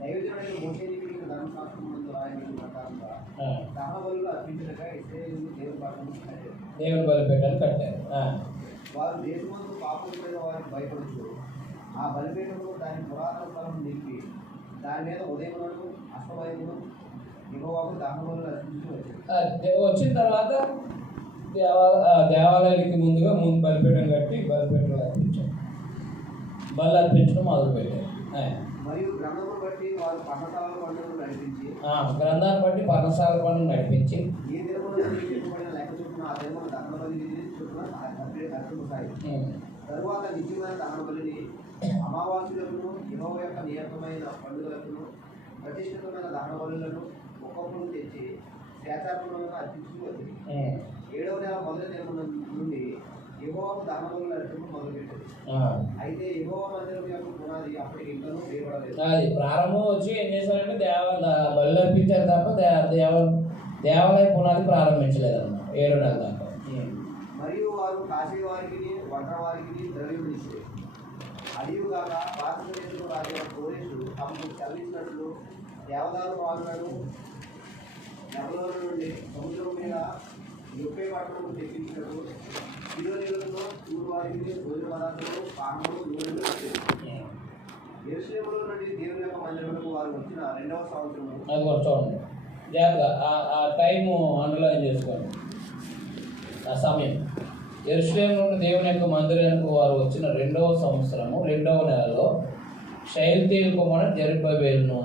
దైవజనుడైన మోషేకి ధర్మశాస్త్రమునందు రాయబడిన ప్రకారంగా దహన బలులు అర్పించగా ఇశ్రాయేలీయులు దేవుని బలిపీఠాన్ని కట్టారు. వారు దేశమందు పాపమైన వారికి భయపడుతూ ఆ బలిపీఠము దాని పురాతన స్థలం నిలిపి దాని మీద ఉదయములను అస్తమయమును యెహోవాకు దహన బలులు అర్పించి వచ్చారు. వచ్చిన తర్వాత దేవాలయానికి ముందు బలిపీఠం కట్టి బలిపీఠం అర్పించారు. బలి అర్పించడం మొదలుపెట్టారు. మరియు గ్రంథమును బట్టి వారు పర్ణశాల పండుగను నడిపించి గ్రంథాన్ని బట్టి పర్ణశాల పండుగ నడిపించి ఈ దినమున చెప్పబడిన లెక్క చొప్పున ఆ దినమున దహన బలి చొప్పున అర్పించాయి. తరువాత నిత్యమైన దహన బలిని అమావాస్యలను, యెహోవా యొక్క నియతమైన పండుగలను, ప్రతిష్ఠితమైన దహన బలులను ఒక్కొక్కరు తెచ్చి శాతార్పణలను అర్పించుకు వచ్చింది. 7వ నెల మొదటి దినమున నుండి యెహోవాకు దహన బలులు అర్పించడం మొదలుపెట్టింది. అయితే యెహోవా మందిరం యొక్క పునాది అప్పటికి ఇంకనూ వేయబడలేదు. అది ప్రారంభం వచ్చి ఏం చేశారంటే బలు అర్పించారు తప్ప దేవాలయ పునాది ప్రారంభించలేదు అన్నమాట 7 నెలల దాకా. మరియు వారు కాసేవారికి, వంటవారికి ద్రవ్యం ఇచ్చారు. అడియుగాక భారతదేశంలో రాజైన కోరేషు తమకు చెల్లించినట్లు దేవదారు వారులను నెలల నుండి సముద్రం మీద యొప్పే పట్టణము తెప్పించినట్టు కిలోనీలతో చూడువారికి భోజన పదార్థాలు, పానములు, నూనెలు ఇచ్చారు. యెరూషలేములో నుండి దేవుని యొక్క మందిరములకు వారు వచ్చిన 2వ సంవత్సరము. అది కూడా చూడండి జాగ్రత్త, ఆ టైము అండర్లైన్ చేసుకోండి. ఆ సమయం యెరూషలేము నుండి దేవుని యొక్క మందిరానికి వారు వచ్చిన 2వ సంవత్సరము 2వ నెలలో షయల్తీయేలు కుమారుడు జెరుబ్బయలు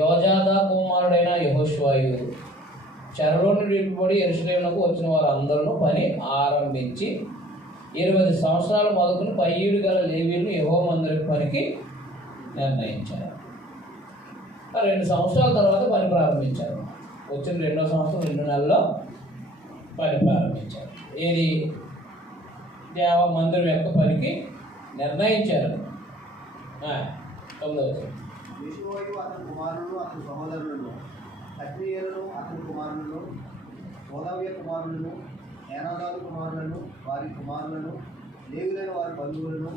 యోజాదా కుమారుడైన యెహోషువయు చెరలో నుండి విడిపడి యెరూషలేమునకు వచ్చిన వారందరూ పని ఆరంభించి 20 సంవత్సరాలు మొదలుకొని 10 ఏళ్ళు గల లేవీయులను యెహోవా మందిరపు పనికి నిర్ణయించారు. 2 సంవత్సరాల తర్వాత పని ప్రారంభించారు. వచ్చిన 2వ సంవత్సరం 2 నెలల్లో పని ప్రారంభించారు. ఏది దేవ మందిరం యొక్క పనికి నిర్ణయించారు. 9వ వచనం. యెషూవయు అతని కుమారులను అతని సహోదరులను కత్రీయేలును అతని కుమారులను హోదావ్య కుమారులను ఏనాదాలు కుమారులను వారి కుమారులను లేవీయులైన వారి బంధువులను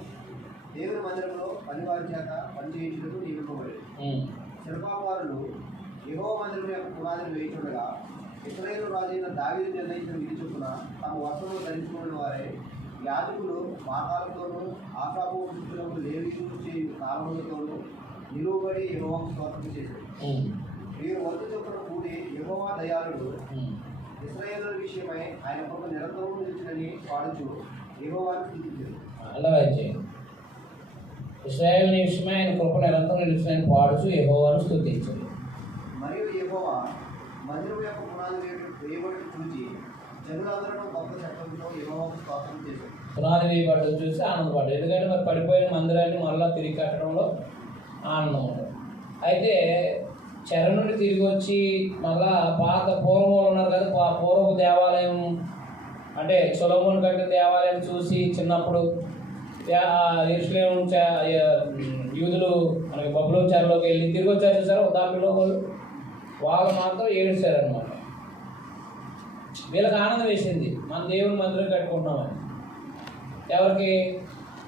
దేవుని మందిరంలో పనివారి చేత పనిచేయించుటకు నియమింపబడి శిల్పాకారులు యెహోవా మందిరం యొక్క పునాదిని వేయుచుండగా ఇశ్రాయేలు రాజైన దావీదు నిర్ణయించిన విధి చొప్పున తమ వస్త్రములు ధరించుకున్న వారే యాజకులు పాకాలతోనూ ఆశాపు వంశులకు లేవీయులు చేయు కాలములతోనూ నిలువబడి యెహోవాకు స్తోత్రం చేశారు. వీరు వంతు చొప్పున కూడి యెహోవా దయాళుడు ఇశ్రాయేలు విషయమై ఆయన కొరకు నిరంతరం నిలిచినని పాడుచు యెహోవాను స్తుతించారు. అలాగే ఇశ్రాయేలు విషయమై ఆయన కృప నిరంతరం నిలిచినని పాడుచు యెహోవాను స్తుతించారు. మరియు యెహోవా మందిరం యొక్క పునాది వేయబడి చూచి జనులందరూ గొప్ప శబ్దంతో యెహోవాకు స్తోత్రం చేశారు. పునాది వేయబడ్డం చూసి ఆనందపడ్డారు. ఎందుకంటే మరి పడిపోయిన మందిరాన్ని మళ్ళీ తిరిగి కట్టడంలో ఆనందం ఉంటుంది. అయితే చెర నుండి తిరిగి వచ్చి మళ్ళా పూర్వం ఉన్నారు కదా, పూర్వపు దేవాలయం అంటే సొలొమోను కట్టిన దేవాలయం చూసి చిన్నప్పుడు యెరూషలేము యూదులు మనకి బబులోను చెరలోకి వెళ్ళి తిరిగి వచ్చారు చూసారు దాంట్లో వాళ్ళు మాత్రం ఏడ్చారనమాట. వీళ్ళకి ఆనందం వేసింది, మన దేవుని మందిరం కట్టుకుంటున్నామని. ఎవరికి?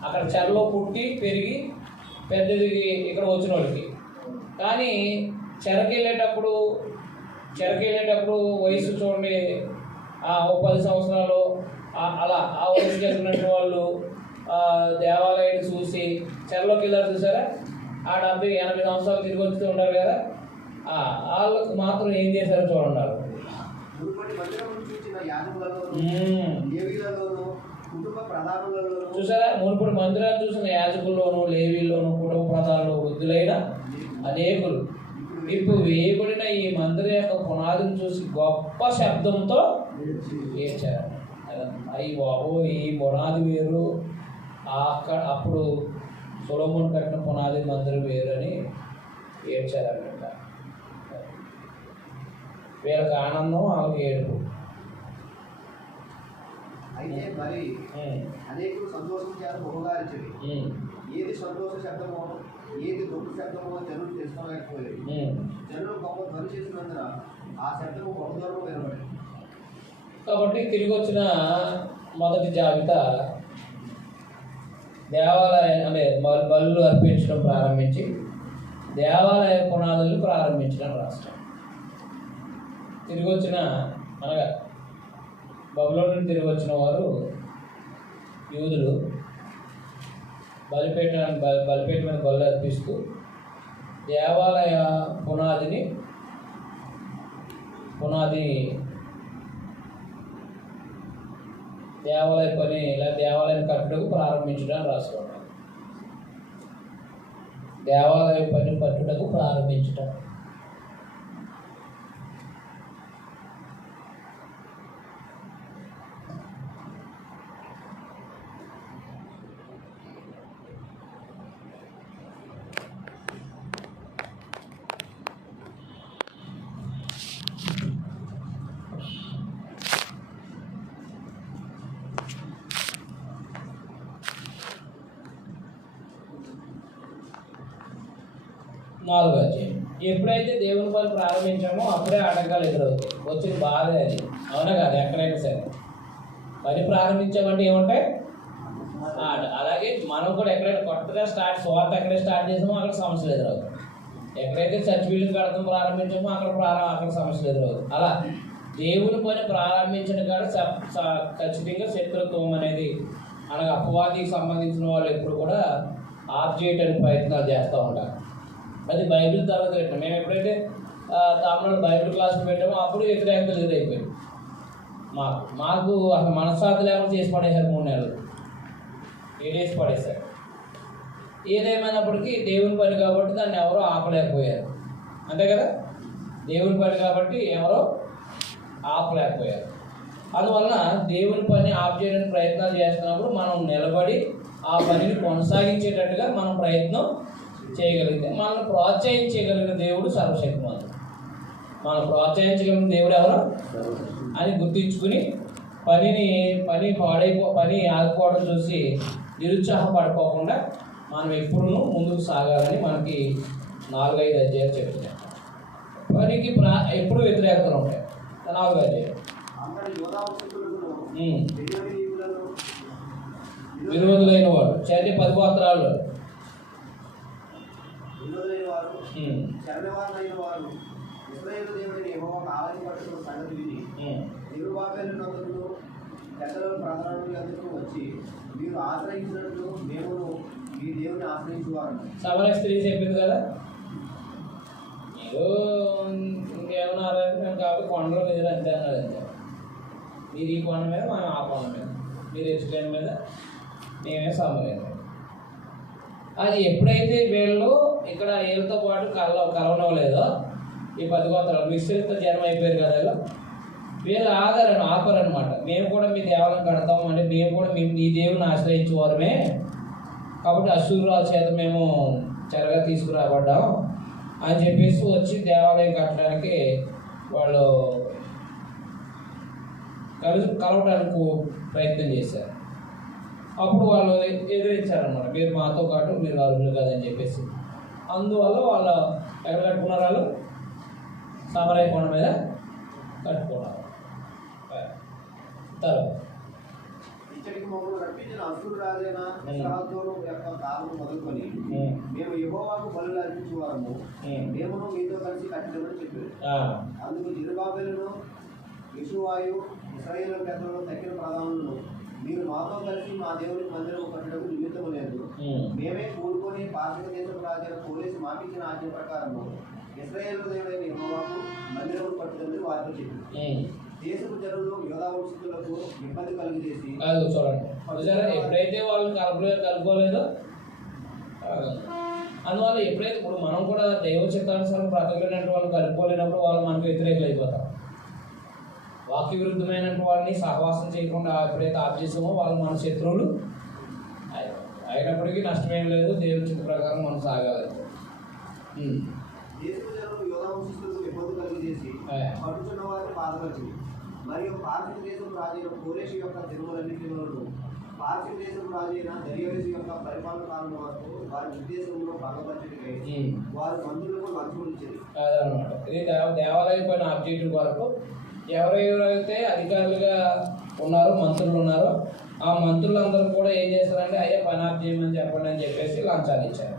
అక్కడ చెరలో పుట్టి పెరిగి పెద్దది ఇక్కడ వచ్చిన వాళ్ళకి. కానీ చెరకెళ్ళేటప్పుడు వయసు చూడండి, 10 సంవత్సరాలు అలా ఆ వయసు జరిగినట్టు వాళ్ళు దేవాలయాన్ని చూసి చెరలోకి వెళ్ళారు చూసారా, ఆ 70-80 సంవత్సరాలు తిరిగి వచ్చి ఉంటారు కదా, వాళ్ళకు మాత్రం ఏం చేశారో చూడండి. చూసారా, మునుపటి మందిరాన్ని చూసిన యాజకుల్లోను లేవీల్లోను కుటుంబ ప్రధానులు వృద్ధులైన అనేకులు ఇప్పుడు వేయబడిన ఈ మందిరం యొక్క పునాదిని చూసి గొప్ప శబ్దంతో ఏడ్చారు. అయ్యి బాబు, ఈ పునాది వేరు, అప్పుడు సొలొమోను కట్టిన పునాది మందిరం వేరు అని ఏడ్చారన్నమాట. వీళ్ళకి ఆనందం, వాళ్ళకి ఏడుపు. అయితే మరి అనేకులు సంతోషం చేత బహుగా అరిచేది. ఏది సంతోష శబ్దమో ఏది దుఃఖ శబ్దమో జనులు తెలుసుకోలేకపోయేది. జనులు గొప్ప ధ్వని చేసినందున ఆ శబ్దము బహుదూరం వినబడింది. కాబట్టి తిరిగి వచ్చిన మొదటి జాబితా దేవాలయం అంటే బలులు అర్పించడం ప్రారంభించి దేవాలయ పునాదులను ప్రారంభించడం రాష్ట్రం. తిరిగి వచ్చిన అనగా బబులోను నుండి తిరిగి వచ్చిన వారు యూదులు బలిపేట మీద బలు అర్పిస్తూ దేవాలయ దేవాలయ పని ఇలా దేవాలయం కట్టుటకు ప్రారంభించడం రాసుకున్నాం. దేవాలయ పని పట్టుటకు ప్రారంభించడం. నాలుగో అధ్యాయం. ఎప్పుడైతే దేవుని పని ప్రారంభించామో అప్పుడే ఆటంకాలు ఎదురవుతాయి. వచ్చిన బాధ అది, అవునా కాదు? ఎక్కడైనా సరే పని ప్రారంభించామంటే ఏమంటాయి? అలాగే మనం కూడా ఎక్కడైనా కొత్తగా స్వార్థ ఎక్కడైతే స్టార్ట్ చేసామో అక్కడ సమస్యలు ఎదురవుతాయి. ఎక్కడైతే చర్చ్ బిల్డింగ్ కడతాం ప్రారంభించామో అక్కడ సమస్యలు ఎదురవుతాయి. అలా దేవుని పని ప్రారంభించిన కాడ ఖచ్చితంగా శత్రుత్వం అనేది అనగా అపవాదికి సంబంధించిన వాళ్ళు ఎప్పుడు కూడా ఆఫ్ చేయడానికి ప్రయత్నాలు చేస్తూ ఉంటారు. అది బైబిల్ తర్వాత పెట్టాం. మేము ఎప్పుడైతే తామనాడు బైబిల్ క్లాసులు పెట్టామో అప్పుడు వ్యతిరేకతలు ఎదురైపోయాయి. మాకు అసలు మనశ్శాంతి లేకుండా చేసి పడేశారు. 3 నెలలు ఏడేసి పడేశారు. ఏదేమైనప్పటికీ దేవుని పని కాబట్టి దాన్ని ఎవరో ఆపలేకపోయారు. అంతే కదా, దేవుని పని కాబట్టి ఎవరో ఆపలేకపోయారు. అందువలన దేవుని పని ఆఫ్ చేయడానికి ప్రయత్నాలు చేస్తున్నప్పుడు మనం నిలబడి ఆ పనిని కొనసాగించేటట్టుగా మనం ప్రయత్నం చేయగలిగితే మనల్ని ప్రోత్సహించగలిగిన దేవుడు సర్వశక్తిమంతుడు. మనం ప్రోత్సహించగలిగిన దేవుడు ఎవరు అని గుర్తించుకుని పని ఆగిపోవడం చూసి నిరుత్సాహపడిపోకుండా మనం ఎప్పుడూ ముందుకు సాగాలని మనకి 4-5 అధ్యాయాలు చెప్తున్నాయి. పనికి ఎప్పుడు వ్యతిరేకతలు ఉంటాయి. 4 అధ్యాయాలు విరోధులైన వాడు చర్య 10 గోత్రాల్లో వచ్చి మీరు ఆశ్రయించినట్లు మేము మీ దేవుని ఆశ్రయించువారు. సమర స్త్రీ చెప్పింది కదా, మీరు ఇంకేమన్నా ఆరాధించాం కాబట్టి కొండలో లేదు అంతే అన్నారు. అంతే, మీరు ఈ కొండ మీద మనం ఆ కొండ మీద, మీరు ఎస్టైన్ మీద మేమే సమరం. అది ఎప్పుడైతే వీళ్ళు ఇక్కడ వీళ్ళతో పాటు కలవనవ్వలేదో ఈ 10 గోత్రాలు మిశ్రిత జనం అయిపోయారు కదా, వీళ్ళు ఆపరనమాట. మేము కూడా మీ దేవాలయం కడతాం అంటే మేము కూడా మీ దేవుని ఆశ్రయించేవారమే కాబట్టి అశ్షూరు రాజు చేత మేము చెరగా తీసుకురాబడ్డాం అని చెప్పేసి వచ్చి దేవాలయం కట్టడానికి వాళ్ళు కలవడానికి ప్రయత్నం చేశారు. అప్పుడు వాళ్ళు ఎదిరించారనమాట, మీరు మాతో పాటు మీరు అర్హులు కదని చెప్పేసి. అందువల్ల వాళ్ళు ఎక్కడ కట్టుకున్నారు, వాళ్ళు సమరయ కొండ మీద కట్టుకున్నారు. ఇచ్చటికి మమ్మల్ని రప్పించిన అసురు రాజైన యొక్క కాలం మొదలుకొని మేము యెహోవాకు బలులు అర్పించేవారము, మేమును మీతో కలిసి కట్టినమని చెప్పారు. అందుకు జెరుబ్బాబెలును యెషూవాయు ఇశ్రాయేలు పెద్దలను తక్కిన ప్రధానులను మీరు మాతో కలిసి మా దేవునికి మందిరం కట్టడం నిమిత్తము లేదు, మేమే కూడుకొని పార్శ్వ దేశపు రాజైన కోరేసి మాకిచ్చిన ఆజ్ఞ ప్రకారము ఇశ్రాయేలు దేవుడైన యెహోవాకు మందిరం కట్టుదని వారితో చెప్పారు. దేశపు జనులు యోధా వంశీకులకు ఇబ్బంది కలిగజేసి చూడండి, ఎప్పుడైతే వాళ్ళు కలుపుకోలేదో అందువల్ల ఎప్పుడైతే ఇప్పుడు మనం కూడా దైవ చిత్తానుసారం బ్రతకలేనటువంటి వాళ్ళు కలుపుకోలేనప్పుడు వాళ్ళు మనకు వ్యతిరేకులు అయిపోతారు. వాక్య విరుద్ధమైన వాళ్ళని సహవాసం చేయకుండా ఎప్పుడైతే ఆఫ్ చేసామో వాళ్ళు మన శత్రువులు అయినప్పటికీ నష్టమేం లేదు, దేవుని చిత్త ప్రకారం మనం సాగాలి. దేశపు జనులు యోధా వంశీకులకు ఇబ్బంది కలిగజేసి పట్టుచున్న వారిని బాధపరిచింది. మరియు పార్శ్వ దేశం రాజైన కోరేషు యొక్క జన్మలన్నింటిలోనూ పార్శ్వ దేశం రాజైన దర్యావేషు యొక్క పరిపాలన కాలం వరకు వారి ఉద్దేశంలో భంగపరిచేటికై వారి మంత్రులకు లంచం ఇచ్చింది. అదనమాట, ఇది దేవాలయం పైన ఆబ్జెక్టివ్ వరకు ఎవరెవరైతే అధికారులుగా ఉన్నారో మంత్రులు ఉన్నారో ఆ మంత్రులందరూ కూడా ఏం చేస్తారంటే అయ్యా పని ఆఫ్ చేయమని చెప్పండి అని చెప్పేసి లంచాలు ఇచ్చారు.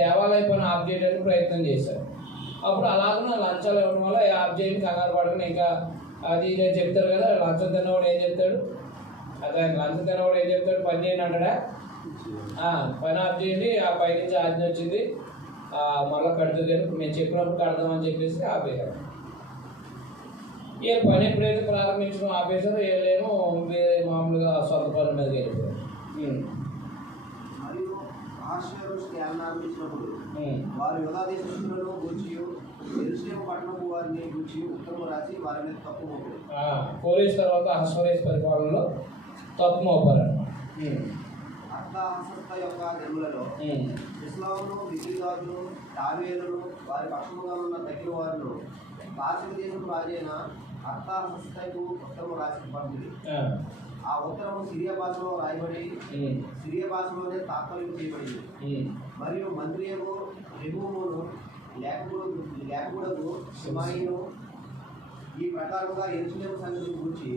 దేవాలయం పైన ఆఫ్ చేయడానికి ప్రయత్నం చేశారు. అప్పుడు అలాగే లంచాలు ఇవ్వడం వల్ల ఆఫ్ చేయని కంగారు పడకుండా ఇంకా అది నేను చెప్తారు కదా, లంచం తిన్నవాడు ఏం చెప్తాడు, అదే లంచం తిన్నవాడు ఏం చెప్తాడు, పని చేయండి అంటాడా, పని ఆఫ్ చేయండి, ఆ పైనుంచి ఆజ్ఞ వచ్చింది మళ్ళీ కడుతుంది కానీ మేము చెప్పినప్పుడు కడదామని చెప్పేసి ఆపేశారు. ఏ పని ఎప్పుడైతే ప్రారంభించడం ఆపేశారో ఏమో వేరే మామూలుగా సొంత పనుల మీదకి వెళ్ళిపోయారు. మరియు ఆశ్చర్య ఆరంభించినప్పుడు వారు యోధా దేశంలో గురించి యెరూషలేము పట్టణపు వారిని గురించి ఉత్తరం రాసి వారి మీద తప్పు మోపారు. పోలీస్ తర్వాత అహస్వేరోషు పరిపాలనలో తప్పు మోపారు. అర్తహషస్త యొక్క జన్మలలో ఇస్లామును దిగ్విజయులను తాబేలును వారి పక్షముగా ఉన్న తగ్గిన వారిను పార్శ్వ దేశపు రాజైన అర్తహషస్తకు ఉత్తరం రాసి పంపింది. ఆ ఉత్తరము సిరియా భాషలో రాయబడి సిరియా భాషలోనే తాత్పర్యం చేయబడింది. మరియు మంత్రి రెహూమును లేఖకుడకు షిమాయిను ఈ ప్రకారంగా యెరూషలేము సంగతి గురించి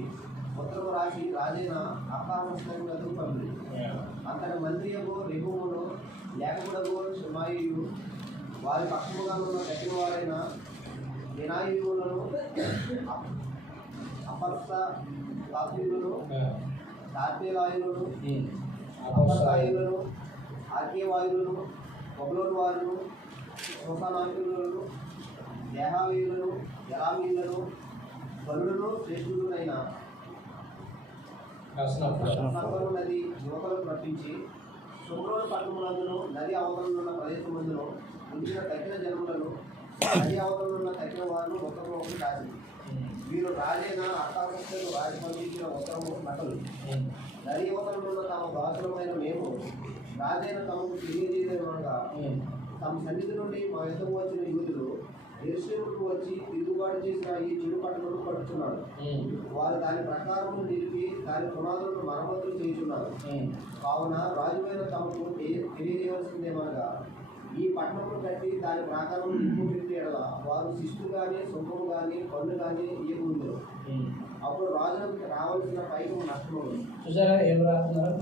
ఉత్తరము రాసి రాజైన అర్తహషస్తకు పంపింది. అతని మంత్రి రెహూమును లేఖకుడకు షిమాయియు వారి పక్షముగా ఉన్న తగ్గిన వారైన వినాయులను అపర్స తాత్వికులను తాత్వేలాయులను అపర్సాయులను ఆర్కేవాయులను బబులోను వారును శోషానాకులను దేహావీయులను జలామీయులను బలులను శ్రేష్ఠులైన నది యువకులను రప్పించి శుభ్రోని పట్టణములందును నది అవతలనున్న ప్రదేశమందును ఉంచిన తగ్గిన జనములను నది అవతలనున్న తగ్గిన వారిని ఒకరు ఒకరు కాదు. వీరు రాజైన అర్థావస్థలు వారి పంపించిన ఉత్తరము నకలు. నది యువతలను తాము దాసులమైన మేము రాజైన తమకు తెలియజేయగా తమ సన్నిధి నుండి మా యుద్ధకు వచ్చిన యూదులు యెరూషలేముకు వచ్చి తిరుగుబాటు చేసిన ఈ చెడు పట్టణమును కట్టుచున్నారు. వారు దాని ప్రకారం నిలిపి దాని పునాదులను మరమ్మతులు చేయుచున్నారు. కావున రాజువైన తమకు తెలియజేయవలసిందేమనగా ఈ పట్టణమును కట్టి దాని ప్రాకారం నింపు పెట్టి ఎడల వారు శిష్టు కానీ సొమ్ము కానీ పన్ను కానీ ఇవ్వకుందరు. అప్పుడు రాజులకు రావాల్సిన పైకి నష్టము. చూసారా ఏం రాస్తున్నారు?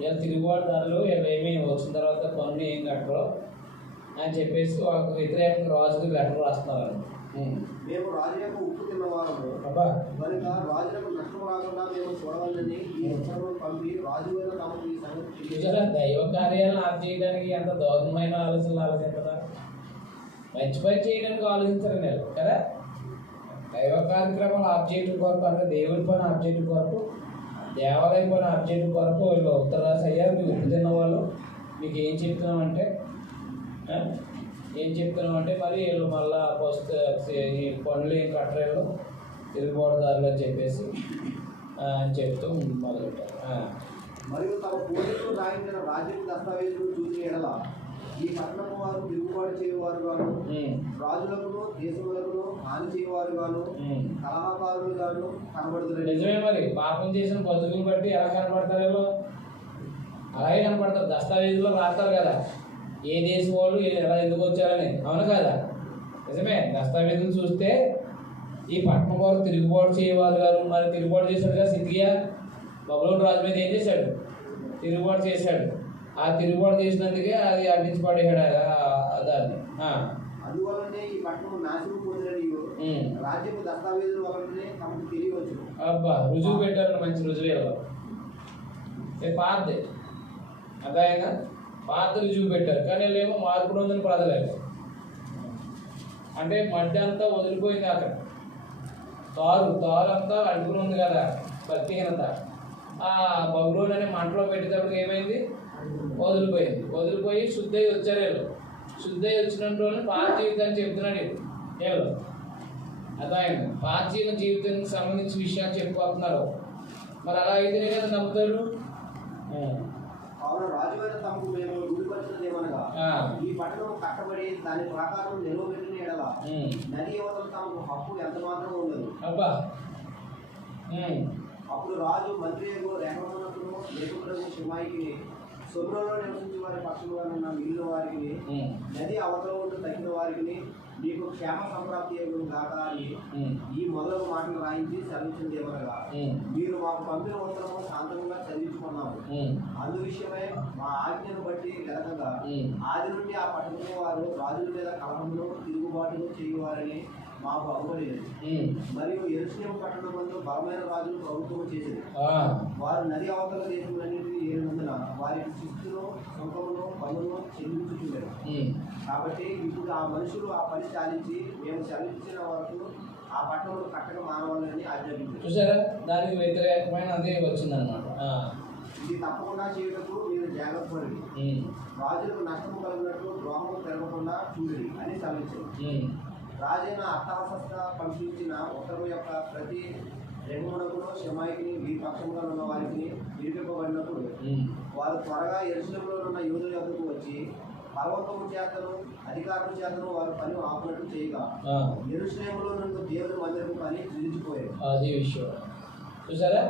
ఇలా తిరుగుబాటుదారులు ఏమీ వచ్చిన తర్వాత పన్ను ఏం కట్టరు అని చెప్పేసి వాళ్ళకు వ్యతిరేకంగా రాజుకు లెటర్ రాస్తున్నారు. మేము రాజు యొక్క ఉప్పు తిన్నవారము కనుక రాజులకు నష్టం రాకుండా మేము చూడవాలని ఈ ఉత్తర్వులు పంపి రాజు అయిన తమకు ఈ సంగతి చూసారా? దైవ కార్యాలను ఆఫ్ చేయడానికి ఎంత దారుణమైన ఆలోచనలు ఆలోచిస్తున్నారు. మంచి పని చేయడానికి ఆలోచించరు నేను కదా. దైవ కార్యక్రమాలు ఆఫ్ చేయడం కొరకు అంటే దేవుడి పని ఆఫ్ చేయడం కొరకు, దేవాలయం పని ఆఫ్ చేయడం కొరకు వీళ్ళు ఉత్తర రాసి అయ్యారు. మీకు ఉప్పు తిన్న వాళ్ళు మీకు ఏం చెప్తున్నామంటే మరి వీళ్ళు మళ్ళా ఫస్ట్ ఈ పనులు ఏం కట్టరేళ్ళు తిరుగుబాటుదారులు అని చెప్పేసి చెప్తూ మొదలెట్టారు. మరియు తమ పూర్వీకులు రాయించిన రాజ్యం దస్తావేజులు చూసిన ఎడల ఈ పట్టణము వారు తిరుగుబాటు చేయవారు గాను, రాజులకు దేశములకు హాని చేయవారు గాను, కలహకారులు గాను కనబడుతున్నారు. నిజమే. మరి పాపం చేసిన బతుకులు బట్టి ఎలా కనపడతారు వీళ్ళు? అలాగే కనపడతారు. దస్తావేజులో రాస్తారు కదా ఏ దేశం వాళ్ళు ఎలా ఎందుకు వచ్చారని. అవును కదా? నిజమే. దస్తావేజులు చూస్తే ఈ పట్టణం వారు తిరుగుబాటు చేయవారు గారు. మరి తిరుగుబాటు చేశాడు కదా సిద్కియా. బబులోను రాజు మీద ఏం చేశాడు? తిరుగుబాటు చేశాడు. ఆ తిరుగుబాటు చేసినందుకే అది అంటించి పడేశాడు దాన్ని. అందువల్లనే ఈ పట్టణం నాశనం పొందినయు రాజ్యపు దస్తావేజుల వల్లనే తమకు తెలియవచ్చు. అబ్బా రుజువు పెట్టారు. మంచి రుజువు పాతదే అదాయంగా పాత రుజువు పెట్టారు. కానీ వీళ్ళేమో మార్పు రోజున ప్రజలేదు. అంటే మధ్య అంతా వదిలిపోయింది. అక్కడ తారు అంతా అడుగులు ఉంది కదా భక్తిహీనత. ఆ బబులోను అనే మంటలో పెట్టేటప్పుడు ఏమైంది? వదిలిపోయి శుద్ధి వచ్చారు వీళ్ళు. శుద్ధి వచ్చినట్టు పాత జీవితాన్ని చెప్తున్నాడు వీళ్ళు. అదాయంగా పాత జీవితానికి సంబంధించిన విషయాలు చెప్పుకోతున్నారు. మరి అలా అయితే కదా నమ్ముతారు. కావున రాజువైన తమకు మేము గుడిపరిచినది ఏమనగా ఈ పట్టణం కట్టబడి దాని ప్రకారం నిలవబెట్టిన ఎడల నది యువతలు తమకు హక్కు ఎంత మాత్రం ఉండదు. అప్పుడు రాజు మంత్రి రేఖమునకును లేఖకులకు షిమాయికి శుభ్రంలో నివసించే వారి పక్షముగా ఉన్న మిగిలిన వారికి నది అవతల ఉంటూ తగ్గిన వారికి మీకు క్షేమ సంప్రాప్తి కాక అని ఈ మొదలగు మాటలు రాయించి చదివించింది ఏమనగా మీరు మాకు పంపిన ఉత్తరము శాంతంగా చదివించుకున్నాము. అందు విషయమై మా ఆజ్ఞను బట్టి వెనకగా ఆది నుండి ఆ పట్టణంలో వారు రాజుల మీద కలహమును తిరుగుబాటును చేయువారని మాకు అవ్వలేదు. మరియు యెరూషలేము పట్టణం మందు బలమైన రాజులు ప్రభుత్వం చేసింది. వారు నది అవతల దేశములన్నింటినీ ఏలినందున వారికి శిస్తును సుంకమును పన్నును చెల్లించుతున్నారు. కాబట్టి ఇప్పుడు ఆ మనుషులు ఆ పని చాలించి మేము చలించిన వరకు ఆ పట్టణంలో కట్టక మానవాలని ఆజ్ఞాపించారు. చూసారా? దానికి వ్యతిరేకమైన అదే వచ్చిందనమాట. ఇది తప్పకుండా చేయటకు మీరు జాగ్రత్త పడండి. రాజులకు నష్టము కలిగినట్లు ద్రోహము పెరగకుండా చూడండి అని చదివించారు. రాజైన అర్థావస్థ పంపించిన ఉత్తర్వు యొక్క ప్రతి రెహమునకును షమాయికి ఈ పక్షంగా ఉన్న వారికి విడిపింపబడినప్పుడు వారు త్వరగా యెరూషలేములో ఉన్న యూదుల యొద్దకు వచ్చి బలవంతము చేతను అధికారుల చేతను వారు పని ఆపునట్టు చేయగా యెరూషలేములో నుండి దేవుని మందిరపు పని నిలిచిపోయారు. అది విషయం. చూసారా?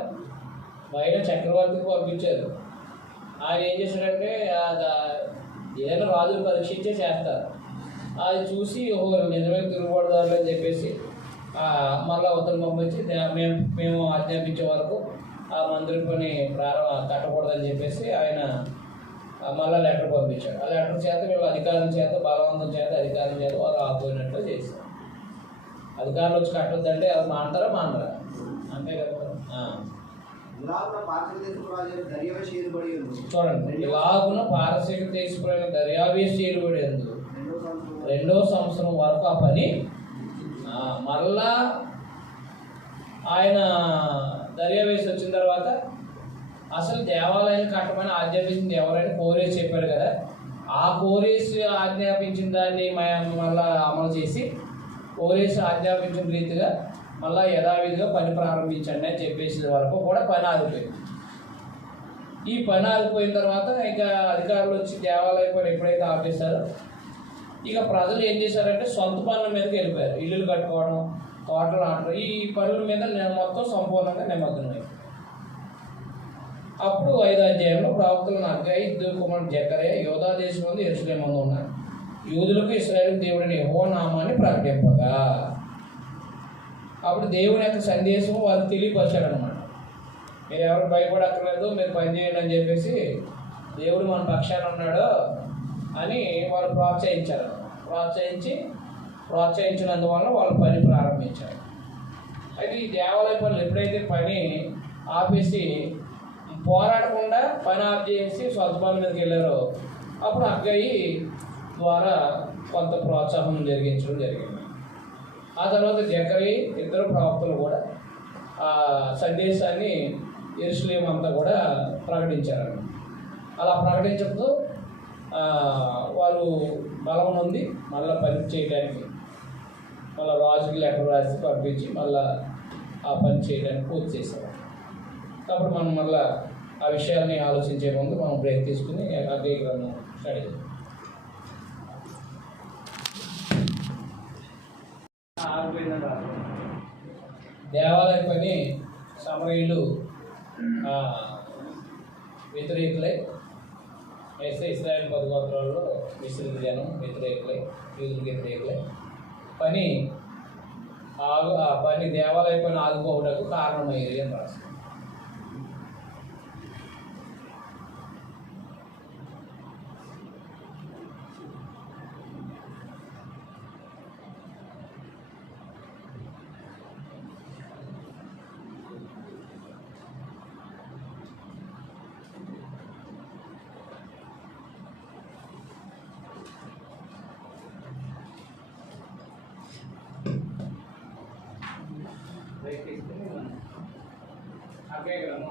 బయట చక్రవర్తికి పంపించారు. ఆయన ఏం చేశాడంటే ఏదైనా రాజులు పరీక్షించే చేస్తారు. అది చూసి నిజమైన తిరుగుబాటుదారులు అని చెప్పేసి మళ్ళీ ఉత్తరం పంపించి మేము ఆజ్ఞాపించే వరకు ఆ మందిర పని కట్టకూడదని చెప్పేసి ఆయన మళ్ళీ లెటర్ పంపించాడు. ఆ లెటర్ చేత వీళ్ళు అధికారుల చేత బలవంతం చేత అధికారుల చేత వారు ఆపోయినట్లు చేశారు. అధికారులు వచ్చి కట్టొద్దంటే అది మానరా అంతే కదా. చూడండి, ఇలాగున పారసీక దేశపడిన దర్యావేష్ చేయబడి ఎందుకు 2వ సంవత్సరం వరకు ఆ పని మరలా ఆయన దర్యావేసి వచ్చిన తర్వాత అసలు దేవాలయం కట్టమని ఆజ్ఞాపించింది ఎవరైనా కోరేసి చెప్పారు కదా, ఆ కోరేసి ఆజ్ఞాపించిన దాన్ని మళ్ళా అమలు చేసి కోరేసి ఆజ్ఞాపించిన రీతిగా మళ్ళీ యథావిధిగా పని ప్రారంభించండి అని చెప్పేసిన వరకు కూడా పని ఆగిపోయింది. ఈ పని ఆగిపోయిన తర్వాత ఇక అధికారులు వచ్చి దేవాలయ పని ఎప్పుడైతే ఆపేశారో ఇక ప్రజలు ఏం చేశారంటే సొంత పనుల మీదకి వెళ్ళిపోయారు. ఇల్లులు కట్టుకోవడం, తోటలు నాటడం, ఈ పనుల మీద మొత్తం సంపూర్ణంగా నిమగ్నమైంది. అప్పుడు 5వ అధ్యాయంలో ప్రవక్తలను హగ్గయి, ఇద్దరు కుమారుడు జకర్యా యోధా దేశం ముందు యెరూషలేము ముందు ఉన్నారు. యూదులకు ఇశ్రాయేలు దేవుడిని యెహోవా నామాన్ని ప్రకటింపగా అప్పుడు దేవుని యొక్క సందేశం వాళ్ళు తెలియపరిచాడు అనమాట. మీరు ఎవరు భయపడక్కర్లేదు, మీరు పని చేయండి అని చెప్పేసి దేవుడు మన పక్షాన ఉన్నాడు అని వాళ్ళు ప్రోత్సహించారు. ప్రోత్సహించినందువల్ల వాళ్ళు పని ప్రారంభించారు. అయితే ఈ దేవాలయ పనులు ఎప్పుడైతే పని ఆపేసి పోరాడకుండా పని ఆఫ్ చేసి సొంత పని మీదకి వెళ్ళారో అప్పుడు హగ్గయి ద్వారా కొంత ప్రోత్సాహం జరిగించడం జరిగింది. ఆ తర్వాత జకర్యా ఇద్దరు ప్రవక్తలు కూడా ఆ సందేశాన్ని యెరూషలేము అంతా కూడా ప్రకటించారు. అలా ప్రకటించడంతో వాళ్ళు బలం ఉంది మళ్ళీ పని చేయడానికి, మళ్ళీ రాజుకి లెటర్ రాసి పంపించి మళ్ళీ ఆ పని చేయడానికి పూర్తి చేశారు. అప్పుడు మనం మళ్ళీ ఆ విషయాన్ని ఆలోచించే ముందు మనం బ్రేక్ తీసుకుని హగ్గయి గ్రంథం స్టడీ చేద్దాం. దేవాలయ పని సమరయులు వ్యతిరేకులై, వేస్తే ఇశ్రాయేలు 10 గోత్రాల్లో మిశ్రిత జనం వ్యతిరేకులై, యూదులకు వ్యతిరేకులై పని దేవాలయ పని ఆగిపోవడానికి కారణమయ్యేది అని రాస్తుంది. హగ్గయి గ్రంథం